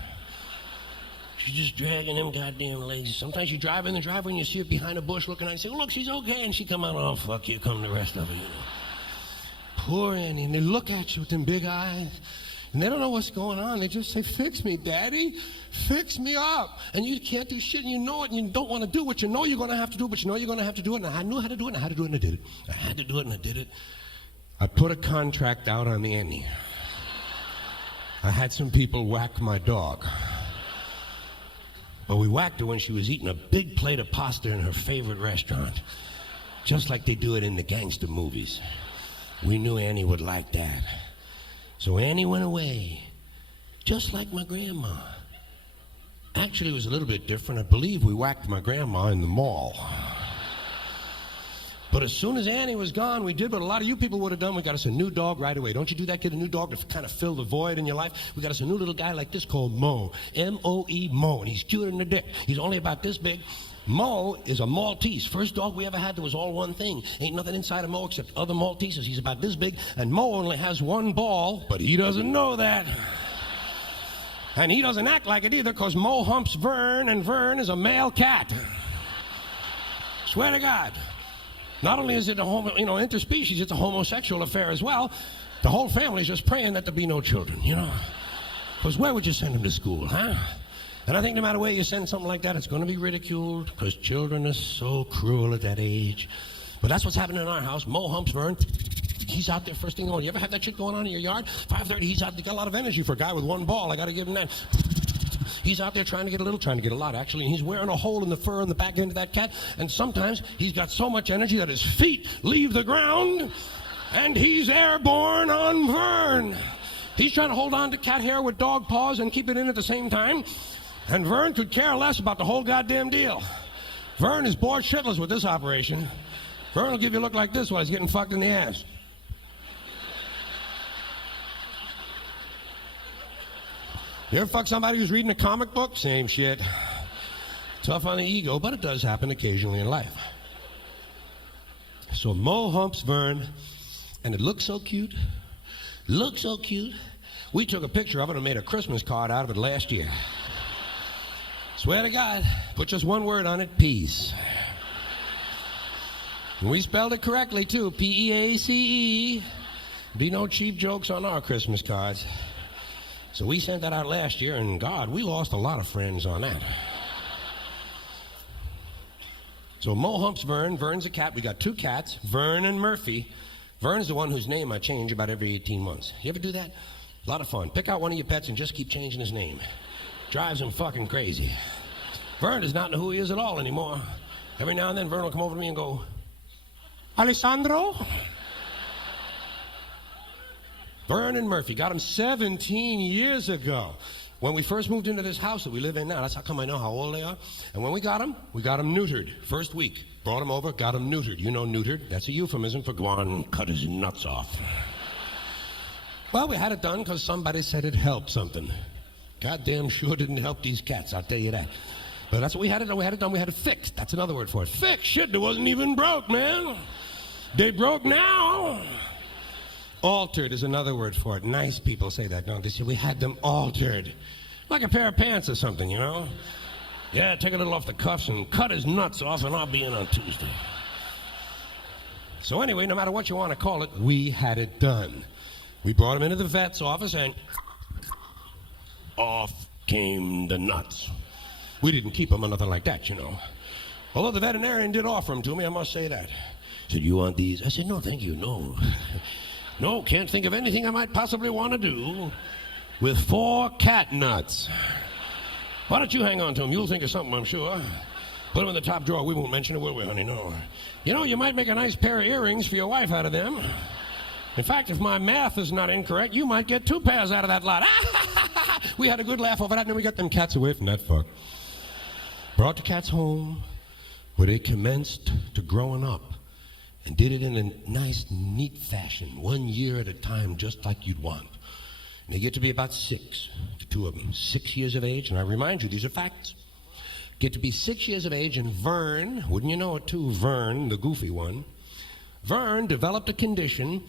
She's just dragging them goddamn legs. Sometimes you drive in the driveway and you see her behind a bush looking at you and say, look, she's okay. And she come out, oh, fuck you, come the rest of it, you know. Poor Annie. And they look at you with them big eyes. And they don't know what's going on. They just say, fix me, Daddy. Fix me up. And you can't do shit, and you know it, and you don't want to do what you know you're going to have to do, but you know you're going to have to do it. And I knew how to do it, and I had to do it, and I did it. I had to do it, and I did it. I put a contract out on Annie. I had some people whack my dog. But we whacked her when she was eating a big plate of pasta in her favorite restaurant. Just like they do it in the gangster movies. We knew Annie would like that. So Annie went away, just like my grandma. Actually, it was a little bit different. I believe we whacked my grandma in the mall. But as soon as Annie was gone, we did what a lot of you people would have done. We got us a new dog right away. Don't you do that? Get a new dog to kind of fill the void in your life. We got us a new little guy like this called Mo. M-O-E, Mo. And he's cuter than a dick. He's only about this big. Mo is a Maltese. First dog we ever had that was all one thing. Ain't nothing inside of Mo except other Malteses. He's about this big. And Mo only has one ball, but he doesn't know that. And he doesn't act like it either because Mo humps Vern, and Vern is a male cat. Swear to God. Not only is it a interspecies, it's a homosexual affair as well. The whole family's just praying that there be no children, you know. Because where would you send them to school, huh? And I think no matter where you send something like that, it's going to be ridiculed because children are so cruel at that age. But that's what's happening in our house. Mo humps Vern. He's out there first thing on. You ever have that shit going on in your yard? 5:30, he's out. He got a lot of energy for a guy with one ball. I got to give him that. He's out there trying to get a lot, actually. And he's wearing a hole in the fur on the back end of that cat. And sometimes he's got so much energy that his feet leave the ground. And he's airborne on Vern. He's trying to hold on to cat hair with dog paws and keep it in at the same time. And Vern could care less about the whole goddamn deal. Vern is bored shitless with this operation. Vern will give you a look like this while he's getting fucked in the ass. You ever fuck somebody who's reading a comic book? Same shit. Tough on the ego, but it does happen occasionally in life. So Mo humps Vern, and it looks so cute. Looks so cute. We took a picture of it and made a Christmas card out of it last year. Swear to God, put just one word on it, peace. And we spelled it correctly, too, P-E-A-C-E. Be no cheap jokes on our Christmas cards. So we sent that out last year, and God, we lost a lot of friends on that. So Mo humps Vern. Vern's a cat. We got two cats, Vern and Murphy. Vern's the one whose name I change about every 18 months. You ever do that? A lot of fun. Pick out one of your pets and just keep changing his name. Drives him fucking crazy. Vern does not know who he is at all anymore. Every now and then, Vern will come over to me and go, Alessandro? Vern and Murphy got him 17 years ago. When we first moved into this house that we live in now, that's how come I know how old they are. And when we got them neutered. First week, brought them over, got them neutered. You know neutered? That's a euphemism for go on and cut his nuts off. Well, we had it done because somebody said it helped something. Goddamn sure didn't help these cats, I'll tell you that. But that's what we had it done. We had it done. We had it fixed. That's another word for it. Fixed. Shit, it wasn't even broke, man. They broke now. Altered is another word for it. Nice people say that, don't they? Say we had them altered. Like a pair of pants or something, you know? Yeah, take a little off the cuffs and cut his nuts off and I'll be in on Tuesday. So anyway, no matter what you want to call it, we had it done. We brought him into the vet's office and off came the nuts. We didn't keep him or nothing like that, you know. Although the veterinarian did offer them to me, I must say that. He said, you want these? I said, no, thank you, no. No, can't think of anything I might possibly want to do with 4 cat nuts. Why don't you hang on to them? You'll think of something, I'm sure. Put them in the top drawer. We won't mention it, will we, honey? No. You know, you might make a nice pair of earrings for your wife out of them. In fact, if my math is not incorrect, you might get 2 pairs out of that lot. We had a good laugh over that, and then we got them cats away from that fuck. Brought the cats home, where they commenced to growing up. And did it in a nice, neat fashion, 1 year at a time, just like you'd want. And they get to be about 6, the 2 of them, 6 years of age, and I remind you, these are facts. Get to be 6 years of age, and Vern, wouldn't you know it too, Vern, the goofy one, Vern developed a condition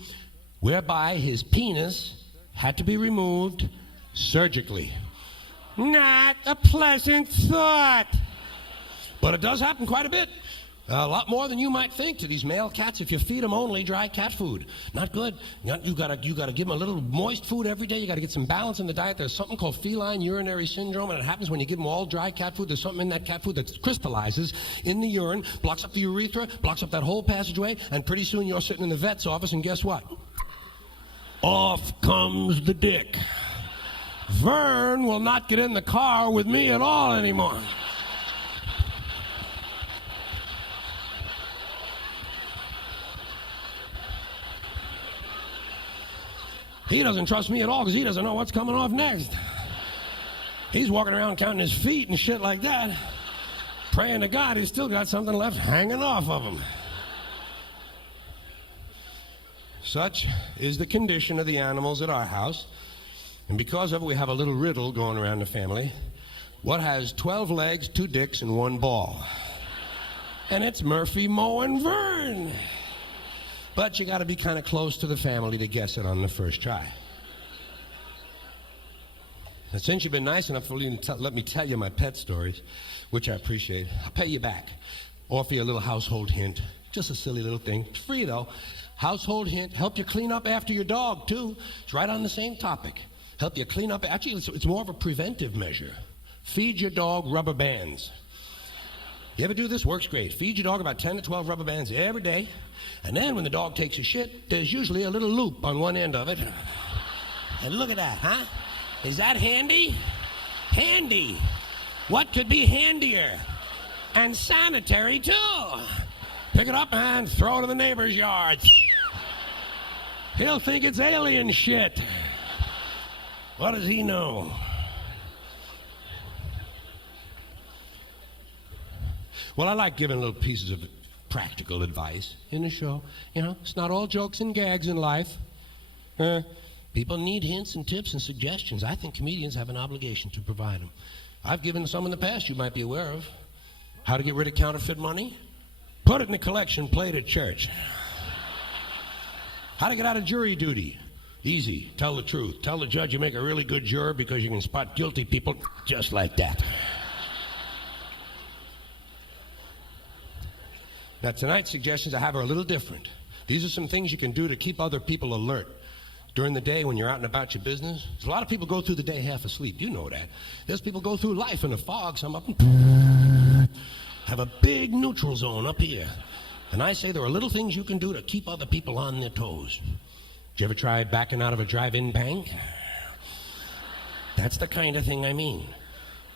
whereby his penis had to be removed surgically. Not a pleasant thought. But it does happen quite a bit. A lot more than you might think to these male cats if you feed them only dry cat food. Not good. You gotta give them a little moist food every day. You gotta get some balance in the diet. There's something called feline urinary syndrome, and it happens when you give them all dry cat food. There's something in that cat food that crystallizes in the urine, blocks up the urethra, blocks up that whole passageway, and pretty soon you're sitting in the vet's office, and guess what? Off comes the dick. Vern will not get in the car with me at all anymore. He doesn't trust me at all because he doesn't know what's coming off next. He's walking around counting his feet and shit like that, praying to God he's still got something left hanging off of him. Such is the condition of the animals at our house, and because of it we have a little riddle going around the family. What has 12 legs, 2 dicks, and 1 ball? And it's Murphy, Moe, and Vern. But you got to be kind of close to the family to guess it on the first try. And since you've been nice enough to let me tell you my pet stories, which I appreciate, I'll pay you back. Offer you a little household hint. Just a silly little thing. It's free, though. Household hint. Help you clean up after your dog, too. It's right on the same topic. Help you clean up. Actually, it's more of a preventive measure. Feed your dog rubber bands. You ever do this? Works great. Feed your dog about 10 to 12 rubber bands every day. And then when the dog takes a shit, there's usually a little loop on one end of it. And look at that, huh? Is that handy? Handy. What could be handier? And sanitary, too. Pick it up and throw it in the neighbor's yard. He'll think it's alien shit. What does he know? Well, I like giving little pieces of practical advice in the show. You know, it's not all jokes and gags in life. People need hints and tips and suggestions. I think comedians have an obligation to provide them. I've given some in the past you might be aware of. How to get rid of counterfeit money? Put it in the collection plate at church. How to get out of jury duty? Easy. Tell the truth. Tell the judge you make a really good juror because you can spot guilty people just like that. Now, tonight's suggestions I have are a little different. These are some things you can do to keep other people alert during the day when you're out and about your business. There's a lot of people go through the day half asleep. You know that. There's people go through life in a fog. Some of them have a big neutral zone up here. And I say there are little things you can do to keep other people on their toes. Did you ever try backing out of a drive-in bank? That's the kind of thing I mean.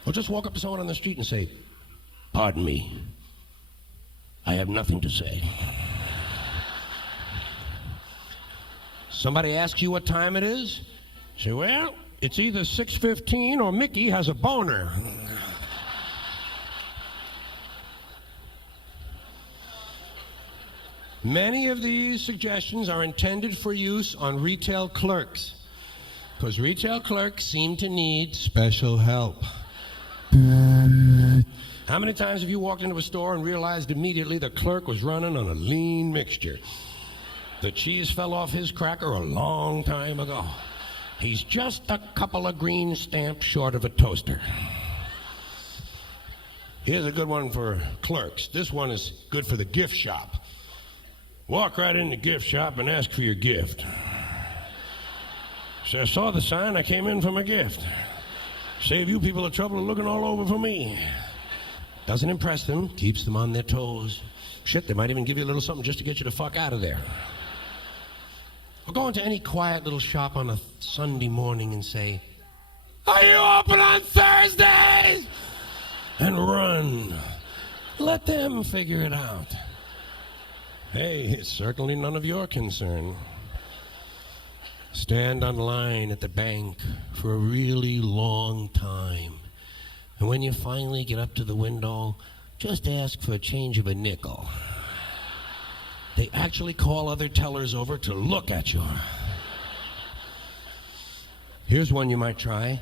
Or just walk up to someone on the street and say, "Pardon me. I have nothing to say." Somebody asks you what time it is? Say, "Well, It's either 6:15 or Mickey has a boner. Many of these suggestions are intended for use on retail clerks, because retail clerks seem to need special help. How many times have you walked into a store and realized immediately the clerk was running on a lean mixture? The cheese fell off his cracker a long time ago. He's just a couple of green stamps short of a toaster. Here's a good one for clerks. This one is good for the gift shop. Walk right in the gift shop and ask for your gift. So I saw the sign, I came in for my gift. Save you people the trouble of looking all over for me. Doesn't impress them, keeps them on their toes. Shit, they might even give you a little something just to get you the fuck out of there. Or go into any quiet little shop on a Sunday morning and say, "Are you open on Thursdays?" And run. Let them figure it out. Hey, it's certainly none of your concern. Stand on line at the bank for a really long time. And when you finally get up to the window, just ask for a change of a nickel. They actually call other tellers over to look at you. Here's one you might try.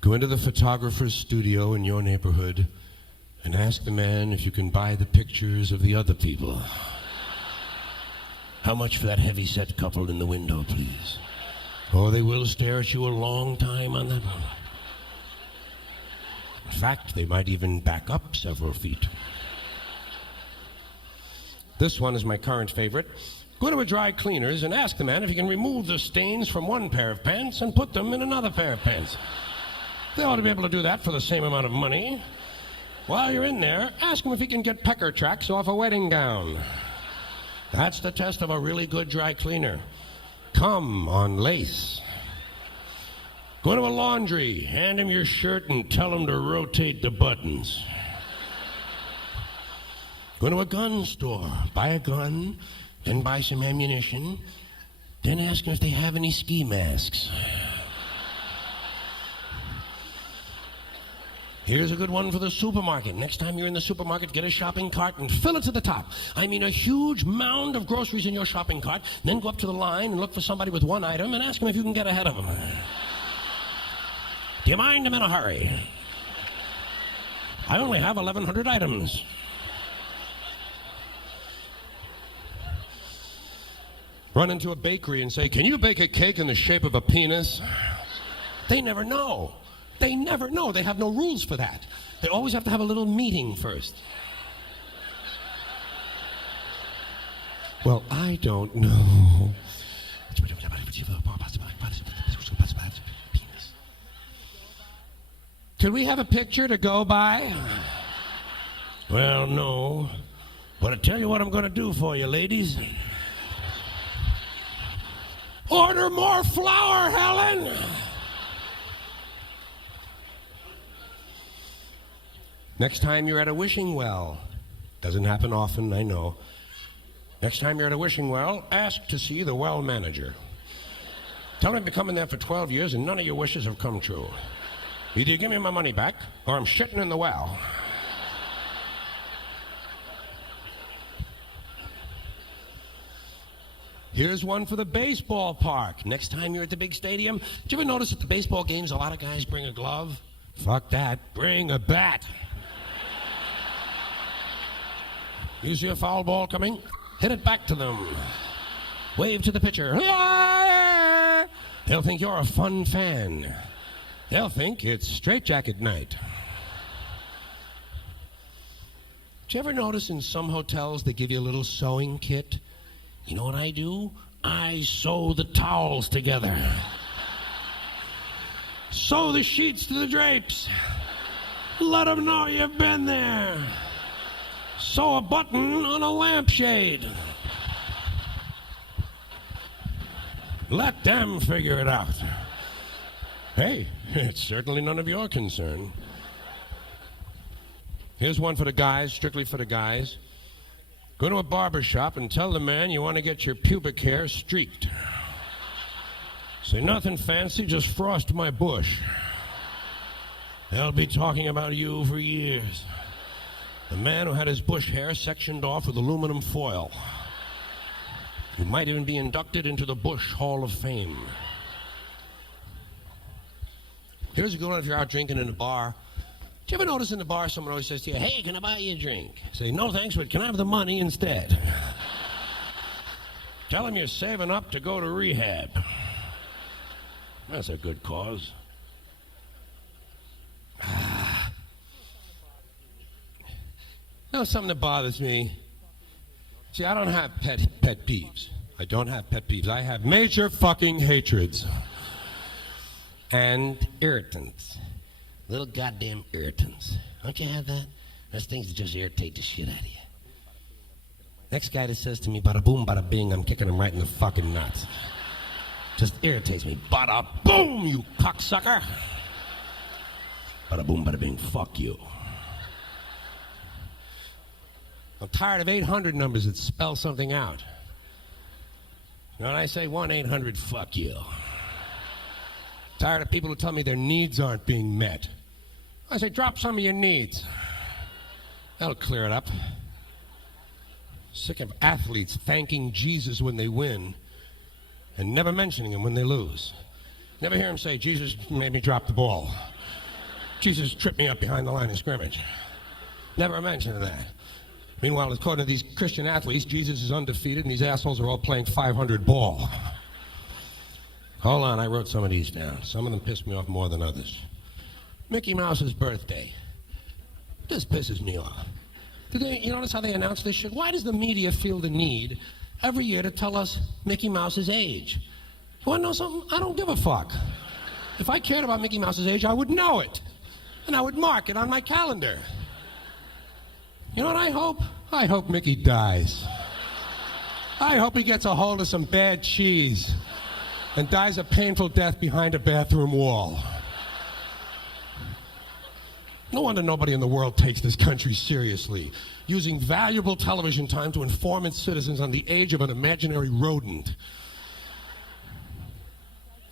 Go into the photographer's studio in your neighborhood and ask the man if you can buy the pictures of the other people. How much for that heavy-set couple in the window, please? Or they will stare at you a long time on that one. In fact, they might even back up several feet. This one is my current favorite. Go to a dry cleaner's and ask the man if he can remove the stains from one pair of pants and put them in another pair of pants. They ought to be able to do that for the same amount of money. While you're in there, ask him if he can get pecker tracks off a wedding gown. That's the test of a really good dry cleaner. Come on lace. Go to a laundry, hand him your shirt and tell him to rotate the buttons. Go to a gun store, buy a gun, then buy some ammunition, then ask them if they have any ski masks. Here's a good one for the supermarket. Next time you're in the supermarket, get a shopping cart and fill it to the top. I mean a huge mound of groceries in your shopping cart, then go up to the line and look for somebody with one item and ask them if you can get ahead of them. Do you mind? I'm in a hurry. I only have 1,100 items. Run into a bakery and say, "Can you bake a cake in the shape of a penis?" They never know. They never know. They have no rules for that. They always have to have a little meeting first. Well, I don't know. Could we have a picture to go by? Well, no. But I tell you what I'm going to do for you, ladies. Order more flour, Helen! Next time you're at a wishing well, doesn't happen often, I know. Next time you're at a wishing well, ask to see the well manager. Tell him I've been coming there for 12 years and none of your wishes have come true. Either you give me my money back or I'm shitting in the well. Here's one for the baseball park. Next time you're at the big stadium, did you ever notice at the baseball games a lot of guys bring a glove? Fuck that, bring a bat. You see a foul ball coming? Hit it back to them. Wave to the pitcher. They'll think you're a fun fan. They'll think it's straitjacket night. Did you ever notice in some hotels they give you a little sewing kit? You know what I do? I sew the towels together. Sew the sheets to the drapes. Let them know you've been there. Sew a button on a lampshade. Let them figure it out. Hey, it's certainly none of your concern. Here's one for the guys, strictly for the guys. Go to a barber shop and tell the man you want to get your pubic hair streaked. Say nothing fancy, just frost my bush. They'll be talking about you for years. The man who had his bush hair sectioned off with aluminum foil. You might even be inducted into the Bush Hall of Fame. Here's a good one if you're out drinking in a bar. Do you ever notice in the bar someone always says to you, hey, can I buy you a drink? Say, no thanks, but can I have the money instead? Tell them you're saving up to go to rehab. That's a good cause. You know something that bothers me? See, I don't have pet peeves. I don't have pet peeves. I have major fucking hatreds. And irritants. Little goddamn irritants. Don't you have that? Those things that just irritate the shit out of you. Next guy that says to me, bada boom, bada bing, I'm kicking him right in the fucking nuts. Just irritates me. Bada boom, you cocksucker. Bada boom, bada bing, fuck you. I'm tired of 800 numbers that spell something out. You know what I say? 1-800, fuck you. Tired of people who tell me their needs aren't being met. I say, drop some of your needs. That'll clear it up. Sick of athletes thanking Jesus when they win and never mentioning him when they lose. Never hear him say, Jesus made me drop the ball. Jesus tripped me up behind the line of scrimmage. Never a mention of that. Meanwhile, according to these Christian athletes, Jesus is undefeated and these assholes are all playing 500 ball. Hold on, I wrote some of these down. Some of them pissed me off more than others. Mickey Mouse's birthday. This pisses me off. You notice how they announce this shit? Why does the media feel the need every year to tell us Mickey Mouse's age? You want to know something? I don't give a fuck. If I cared about Mickey Mouse's age, I would know it. And I would mark it on my calendar. You know what I hope? I hope Mickey dies. I hope he gets a hold of some bad cheese and dies a painful death behind a bathroom wall. No wonder nobody in the world takes this country seriously, using valuable television time to inform its citizens on the age of an imaginary rodent.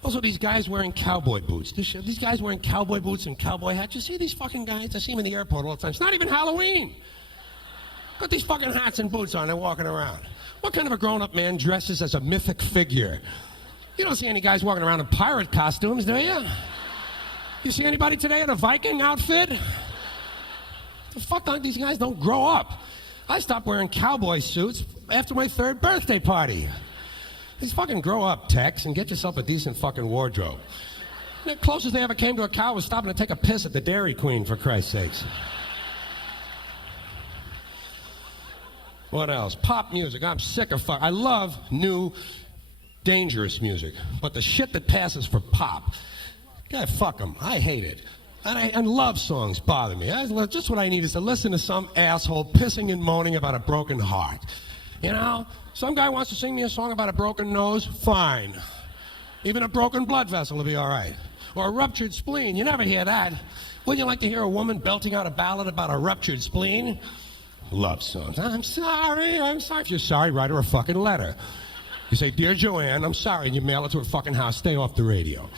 Also, these guys wearing cowboy boots. These guys wearing cowboy boots and cowboy hats. You see these fucking guys? I see them in the airport all the time. It's not even Halloween. Got these fucking hats and boots on, they're walking around. What kind of a grown-up man dresses as a mythic figure? You don't see any guys walking around in pirate costumes, do you? You see anybody today in a Viking outfit? The fuck, these guys don't grow up. I stopped wearing cowboy suits after my 3rd birthday party. These fucking grow up, Tex, and get yourself a decent fucking wardrobe. The closest they ever came to a cow was stopping to take a piss at the Dairy Queen, for Christ's sakes. What else? Pop music. I'm sick of I love new, dangerous music. But the shit that passes for pop, yeah, fuck them. I hate it. And love songs bother me. Just what I need is to listen to some asshole pissing and moaning about a broken heart. You know? Some guy wants to sing me a song about a broken nose, fine. Even a broken blood vessel will be all right. Or a ruptured spleen. You never hear that. Wouldn't you like to hear a woman belting out a ballad about a ruptured spleen? Love songs. I'm sorry. If you're sorry, write her a fucking letter. You say, Dear Joanne, I'm sorry, and you mail it to her fucking house. Stay off the radio.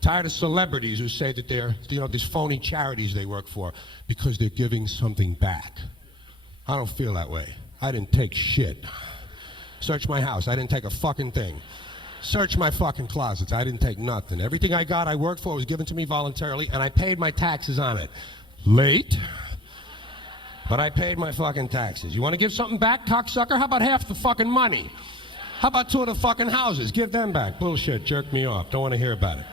Tired of celebrities who say that they're, these phony charities they work for because they're giving something back. I don't feel that way. I didn't take shit. Search my house. I didn't take a fucking thing. Search my fucking closets. I didn't take nothing. Everything I got, I worked for, was given to me voluntarily, and I paid my taxes on it. Late, but I paid my fucking taxes. You want to give something back, cocksucker? How about half the fucking money? How about 2 of the fucking houses? Give them back. Bullshit, jerk me off. Don't want to hear about it.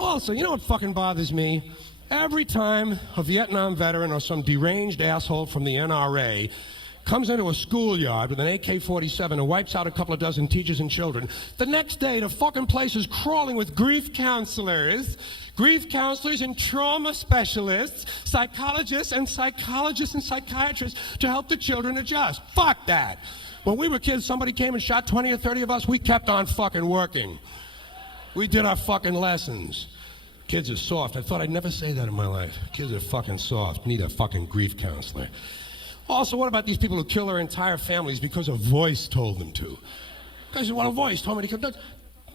Also, you know what fucking bothers me? Every time a Vietnam veteran or some deranged asshole from the NRA comes into a schoolyard with an AK-47 and wipes out a couple of dozen teachers and children, the next day the fucking place is crawling with grief counselors and trauma specialists, psychologists and psychiatrists to help the children adjust. Fuck that. When we were kids, somebody came and shot 20 or 30 of us, we kept on fucking working. We did our fucking lessons. Kids are soft. I thought I'd never say that in my life. Kids are fucking soft. Need a fucking grief counselor. Also, what about these people who kill their entire families because a voice told them to? Because, well, a voice told me to kill.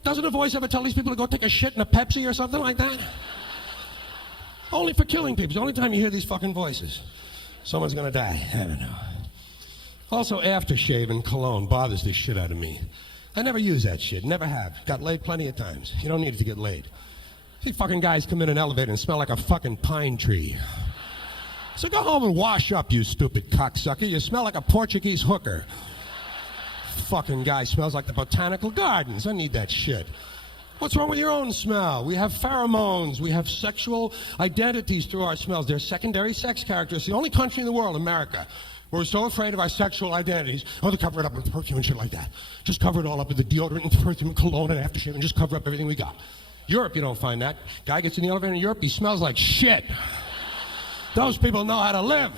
Doesn't a voice ever tell these people to go take a shit in a Pepsi or something like that? Only for killing people. It's the only time you hear these fucking voices. Someone's gonna die. I don't know. Also, aftershave and cologne bothers the shit out of me. I never use that shit. Never have. Got laid plenty of times. You don't need it to get laid. See fucking guys come in an elevator and smell like a fucking pine tree. So go home and wash up, you stupid cocksucker. You smell like a Portuguese hooker. Fucking guy smells like the botanical gardens. I need that shit. What's wrong with your own smell? We have pheromones. We have sexual identities through our smells. They're secondary sex characters. The only country in the world, America, we're so afraid of our sexual identities. Oh, they cover it up with perfume and shit like that. Just cover it all up with the deodorant and perfume and cologne and aftershave and just cover up everything we got. Europe, you don't find that. Guy gets in the elevator in Europe, he smells like shit. Those people know how to live.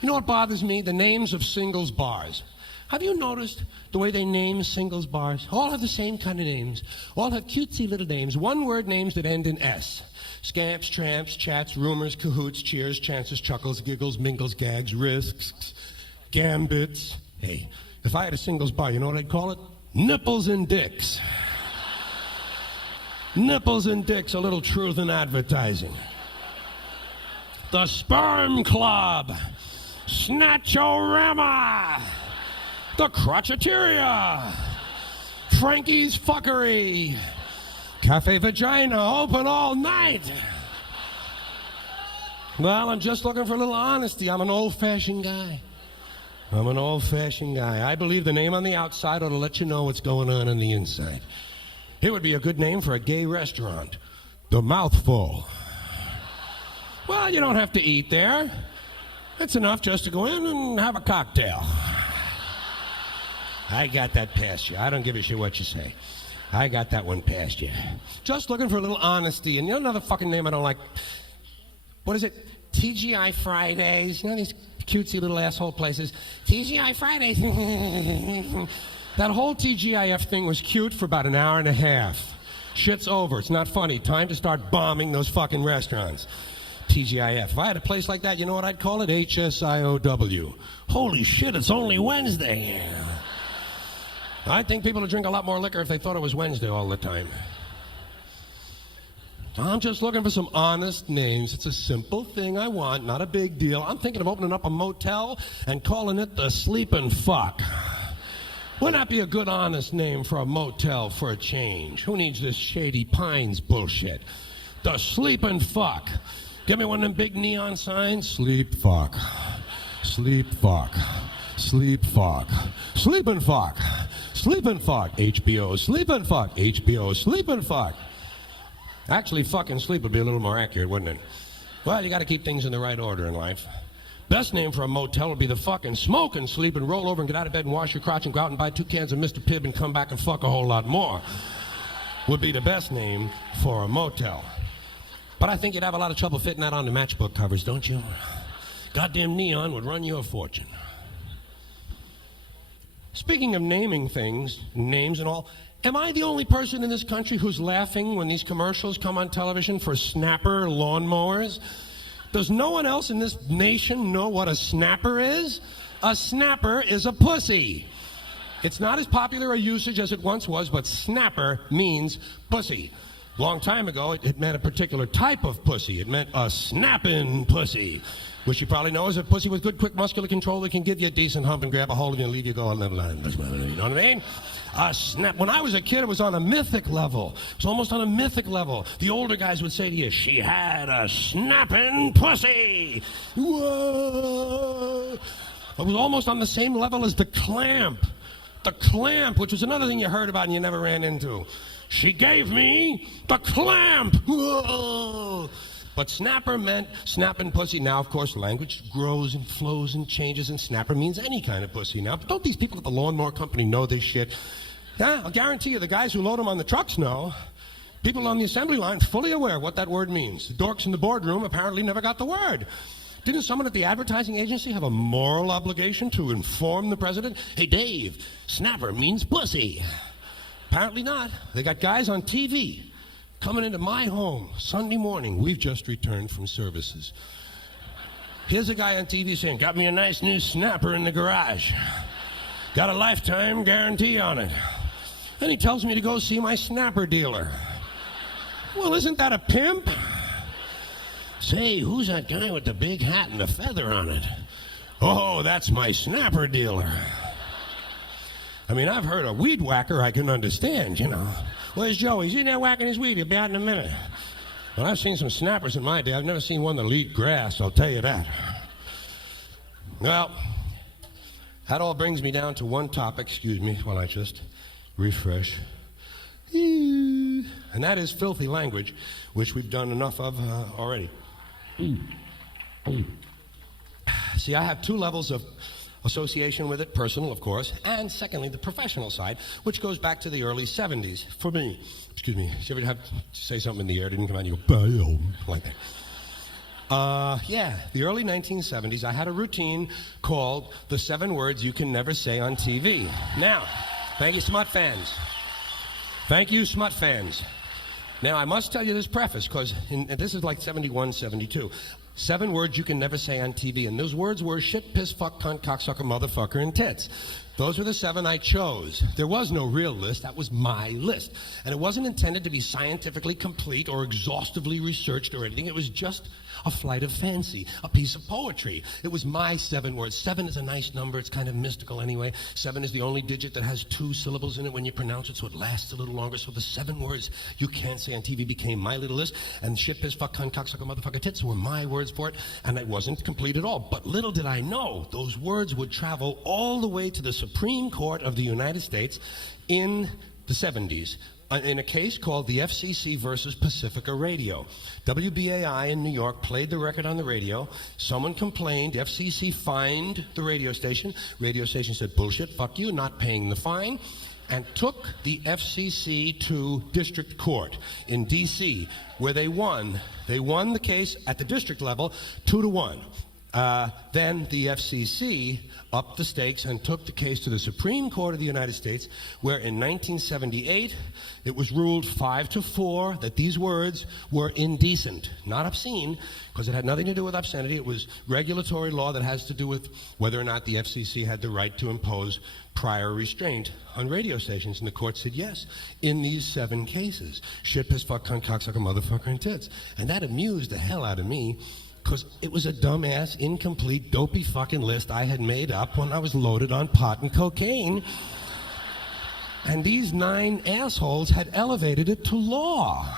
You know what bothers me? The names of singles bars. Have you noticed the way they name singles bars? All have the same kind of names. All have cutesy little names. One-word names that end in S. Scamps, tramps, chats, rumors, cahoots, cheers, chances, chuckles, giggles, mingles, gags, risks, gambits. Hey, if I had a singles bar, you know what I'd call it? Nipples and dicks. Nipples and dicks, a little truth in advertising. The Sperm Club. Snatchorama. The Crotcheteria. Frankie's Fuckery. Cafe Vagina, open all night. Well, I'm just looking for a little honesty. I'm an old-fashioned guy. I believe the name on the outside ought to let you know what's going on the inside. Here would be a good name for a gay restaurant. The Mouthful. Well, you don't have to eat there. It's enough just to go in and have a cocktail. I got that past you. I don't give a shit what you say. I got that one past you. Just looking for a little honesty. And you know another fucking name I don't like? What is it? TGI Fridays. You know these cutesy little asshole places? TGI Fridays. That whole TGIF thing was cute for about an hour and a half. Shit's over. It's not funny. Time to start bombing those fucking restaurants. TGIF. If I had a place like that, you know what I'd call it? HSIOW. Holy shit, it's only Wednesday. I think people would drink a lot more liquor if they thought it was Wednesday all the time. I'm just looking for some honest names. It's a simple thing I want, not a big deal. I'm thinking of opening up a motel and calling it the Sleepin' Fuck. Wouldn't that be a good, honest name for a motel for a change? Who needs this Shady Pines bullshit? The Sleepin' Fuck. Give me one of them big neon signs. Sleep fuck. Sleep fuck. Sleep fuck. Sleepin' fuck. Sleepin' fuck. HBO. Sleepin' fuck. HBO. Sleepin' fuck. Actually, fucking sleep would be a little more accurate, wouldn't it? Well, you gotta keep things in the right order in life. Best name for a motel would be the fucking Smoke and Sleep and roll over and get out of bed and wash your crotch and go out and buy 2 cans of Mr. Pibb and come back and fuck a whole lot more. Would be the best name for a motel. But I think you'd have a lot of trouble fitting that on the matchbook covers, don't you? Goddamn neon would run you a fortune. Speaking of naming things, names and all, am I the only person in this country who's laughing when these commercials come on television for Snapper lawnmowers? Does no one else in this nation know what a snapper is? A snapper is a pussy. It's not as popular a usage as it once was, but snapper means pussy. Long time ago, it meant a particular type of pussy. It meant a snapping pussy, which you probably know is a pussy with good, quick, muscular control that can give you a decent hump and grab a hold of you and leave you go on that line. You know what I mean? Snap. When I was a kid, it was on a mythic level. It was almost on a mythic level. The older guys would say to you, she had a snapping pussy. Whoa. It was almost on the same level as the clamp. The clamp, which was another thing you heard about and you never ran into. She gave me the clamp. Whoa. But snapper meant snapping pussy. Now, of course, language grows and flows and changes, and snapper means any kind of pussy now. But don't these people at the lawnmower company know this shit? Yeah, I'll guarantee you the guys who load them on the trucks know. People on the assembly line fully aware of what that word means. The dorks in the boardroom apparently never got the word. Didn't someone at the advertising agency have a moral obligation to inform the president? Hey, Dave, snapper means pussy. Apparently not. They got guys on TV coming into my home Sunday morning. We've just returned from services. Here's a guy on TV saying, got me a nice new snapper in the garage. Got a lifetime guarantee on it. Then he tells me to go see my snapper dealer. Well, isn't that a pimp? Say, who's that guy with the big hat and the feather on it? Oh, that's my snapper dealer. I mean, I've heard a weed whacker I can understand, you know. Where's Joey? He's in there whacking his weed. He'll be out in a minute. But I've seen some snappers in my day. I've never seen one that'll eat grass, I'll tell you that. Well, that all brings me down to one topic. Excuse me while I just refresh. And that is filthy language, which we've done enough of already. See, I have two levels of association with it, personal, of course, and secondly, the professional side, which goes back to the early 70s. For me, excuse me, did you ever have to say something in the air, didn't come out, and you go, like that? Yeah, the early 1970s, I had a routine called the 7 words you can never say on TV. Now, thank you, smut fans. Thank you, smut fans. Now, I must tell you this preface, because this is like 71, 72. 7 words you can never say on TV, and those words were shit, piss, fuck, cunt, cocksucker, motherfucker, and tits. Those were the 7 I chose. There was no real list. That was my list. And it wasn't intended to be scientifically complete or exhaustively researched or anything. It was just a flight of fancy, a piece of poetry. It was my 7 words. 7 is a nice number. It's kind of mystical anyway. 7 is the only digit that has 2 syllables in it when you pronounce it, so it lasts a little longer. So the 7 words you can't say on TV became my little list. And shit, piss, fuck, cunt, cocksucker, motherfucker, tits were my words for it. And it wasn't complete at all. But little did I know, those words would travel all the way to the Supreme Court of the United States in the 70s. In a case called the FCC versus Pacifica Radio. WBAI in New York played the record on the radio. Someone complained. FCC fined the radio station. Radio station said, bullshit, fuck you, not paying the fine, and took the FCC to district court in D.C., where they won. They won the case at the district level 2-1. Then the FCC upped the stakes and took the case to the Supreme Court of the United States, where in 1978 it was ruled 5-4 that these words were indecent, not obscene, because it had nothing to do with obscenity. It was regulatory law that has to do with whether or not the FCC had the right to impose prior restraint on radio stations. And the court said yes, in these 7 cases. Shit, piss, fuck, cunt, cocksucker, motherfucker, and tits. And that amused the hell out of me, because it was a dumbass, incomplete, dopey fucking list I had made up when I was loaded on pot and cocaine. And these 9 assholes had elevated it to law.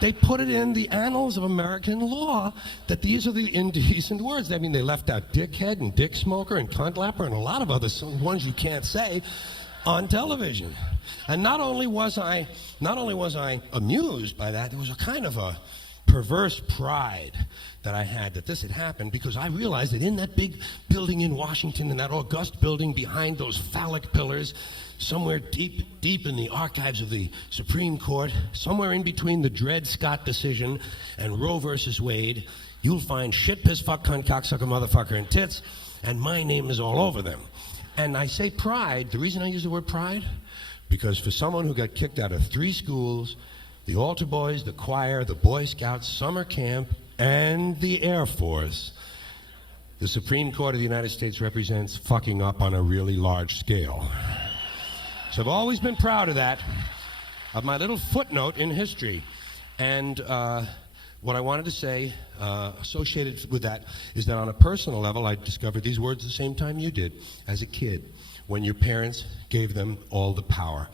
They put it in the annals of American law that these are the indecent words. I mean, they left out dickhead and dick smoker and cunt lapper and a lot of other ones you can't say on television. And not only was I amused by that, there was a kind of a perverse pride that I had that this had happened, because I realized that in that big building in Washington, in that august building behind those phallic pillars, somewhere deep, deep in the archives of the Supreme Court, somewhere in between the Dred Scott decision and Roe versus Wade, you'll find shit, piss, fuck, cunt, cocksucker, motherfucker, and tits, and my name is all over them. And I say pride, the reason I use the word pride, because for someone who got kicked out of 3 schools, the altar boys, the choir, the Boy Scouts, summer camp, and the Air Force, the Supreme Court of the United States represents fucking up on a really large scale. So I've always been proud of that, of my little footnote in history. And what I wanted to say associated with that is that on a personal level, I discovered these words the same time you did as a kid, when your parents gave them all the power.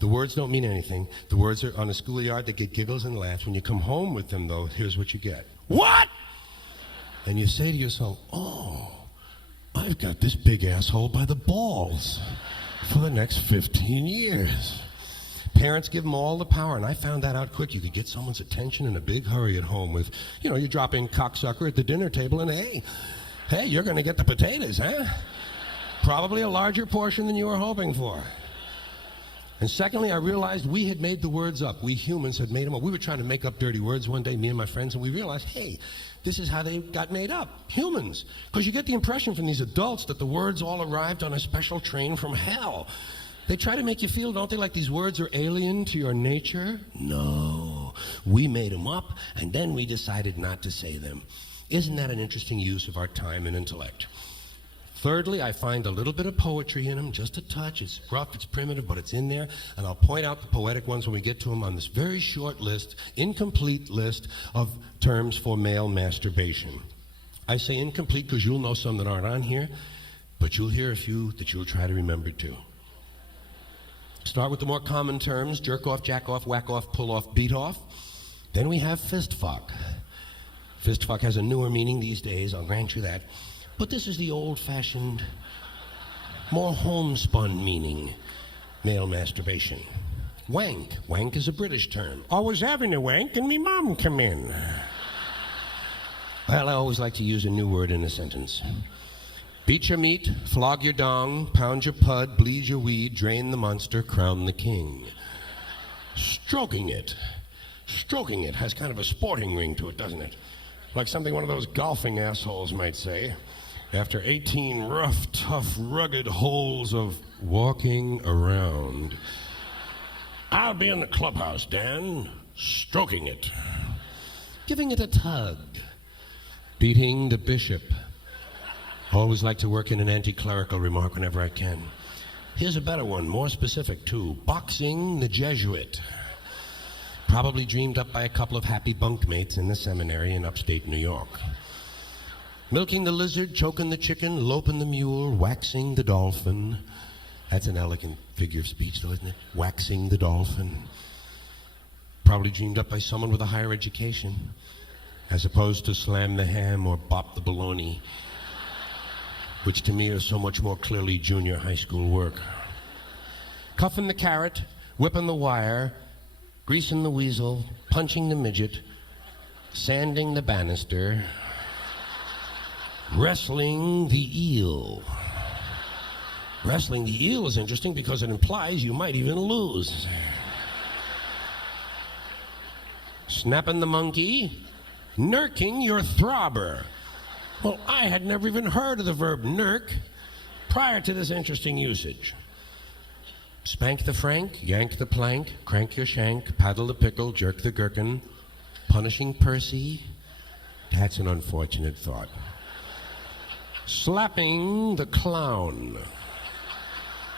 The words don't mean anything. The words are on a schoolyard, they get giggles and laughs. When you come home with them, though, here's what you get. What? And you say to yourself, oh, I've got this big asshole by the balls for the next 15 years. Parents give them all the power, and I found that out quick. You could get someone's attention in a big hurry at home with, you drop in cocksucker at the dinner table, and hey, you're going to get the potatoes, huh? Probably a larger portion than you were hoping for. And secondly, I realized we had made the words up. We humans had made them up. We were trying to make up dirty words one day, me and my friends, and we realized, hey, this is how they got made up. Humans. Because you get the impression from these adults that the words all arrived on a special train from hell. They try to make you feel, don't they, like these words are alien to your nature? No. We made them up, and then we decided not to say them. Isn't that an interesting use of our time and intellect? Thirdly, I find a little bit of poetry in them, just a touch. It's rough, it's primitive, but it's in there. And I'll point out the poetic ones when we get to them on this very short list, incomplete list of terms for male masturbation. I say incomplete because you'll know some that aren't on here, but you'll hear a few that you'll try to remember too. Start with the more common terms: jerk off, jack off, whack off, pull off, beat off. Then we have fist fuck. Fist fuck has a newer meaning these days, I'll grant you that. But this is the old-fashioned, more homespun meaning, male masturbation. Wank. Wank is a British term. I was having a wank and me mom come in. Well, I always like to use a new word in a sentence. Beat your meat, flog your dong, pound your pud, bleed your weed, drain the monster, crown the king. Stroking it. Stroking it has kind of a sporting ring to it, doesn't it? Like something one of those golfing assholes might say. After 18 rough, tough, rugged holes of walking around. I'll be in the clubhouse, Dan, stroking it. Giving it a tug. Beating the bishop. Always like to work in an anti-clerical remark whenever I can. Here's a better one, more specific too. Boxing the Jesuit. Probably dreamed up by a couple of happy bunkmates in the seminary in upstate New York. Milking the lizard, choking the chicken, loping the mule, waxing the dolphin. That's an elegant figure of speech, though, isn't it? Waxing the dolphin. Probably dreamed up by someone with a higher education, as opposed to slam the ham or bop the bologna, which to me is so much more clearly junior high school work. Cuffing the carrot, whipping the wire, greasing the weasel, punching the midget, sanding the banister, wrestling the eel. Wrestling the eel is interesting because it implies you might even lose. Snapping the monkey, nurking your throbber. Well, I had never even heard of the verb nurk prior to this interesting usage. Spank the frank, yank the plank, crank your shank, paddle the pickle, jerk the gherkin, punishing Percy. That's an unfortunate thought. Slapping the clown.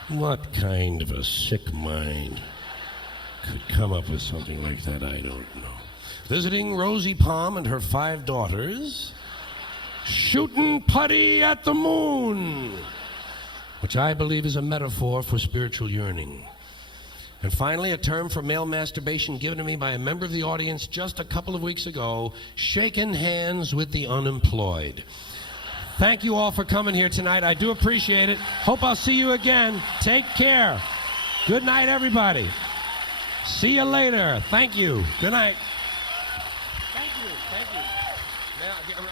What kind of a sick mind could come up with something like that? I don't know. Visiting Rosie Palm and her 5 daughters. Shooting putty at the moon, which I believe is a metaphor for spiritual yearning. And finally, a term for male masturbation given to me by a member of the audience just a couple of weeks ago: shaking hands with the unemployed. Thank you all for coming here tonight. I do appreciate it. Hope I'll see you again. Take care. Good night, everybody. See you later. Thank you. Good night. Thank you. Thank you. Now,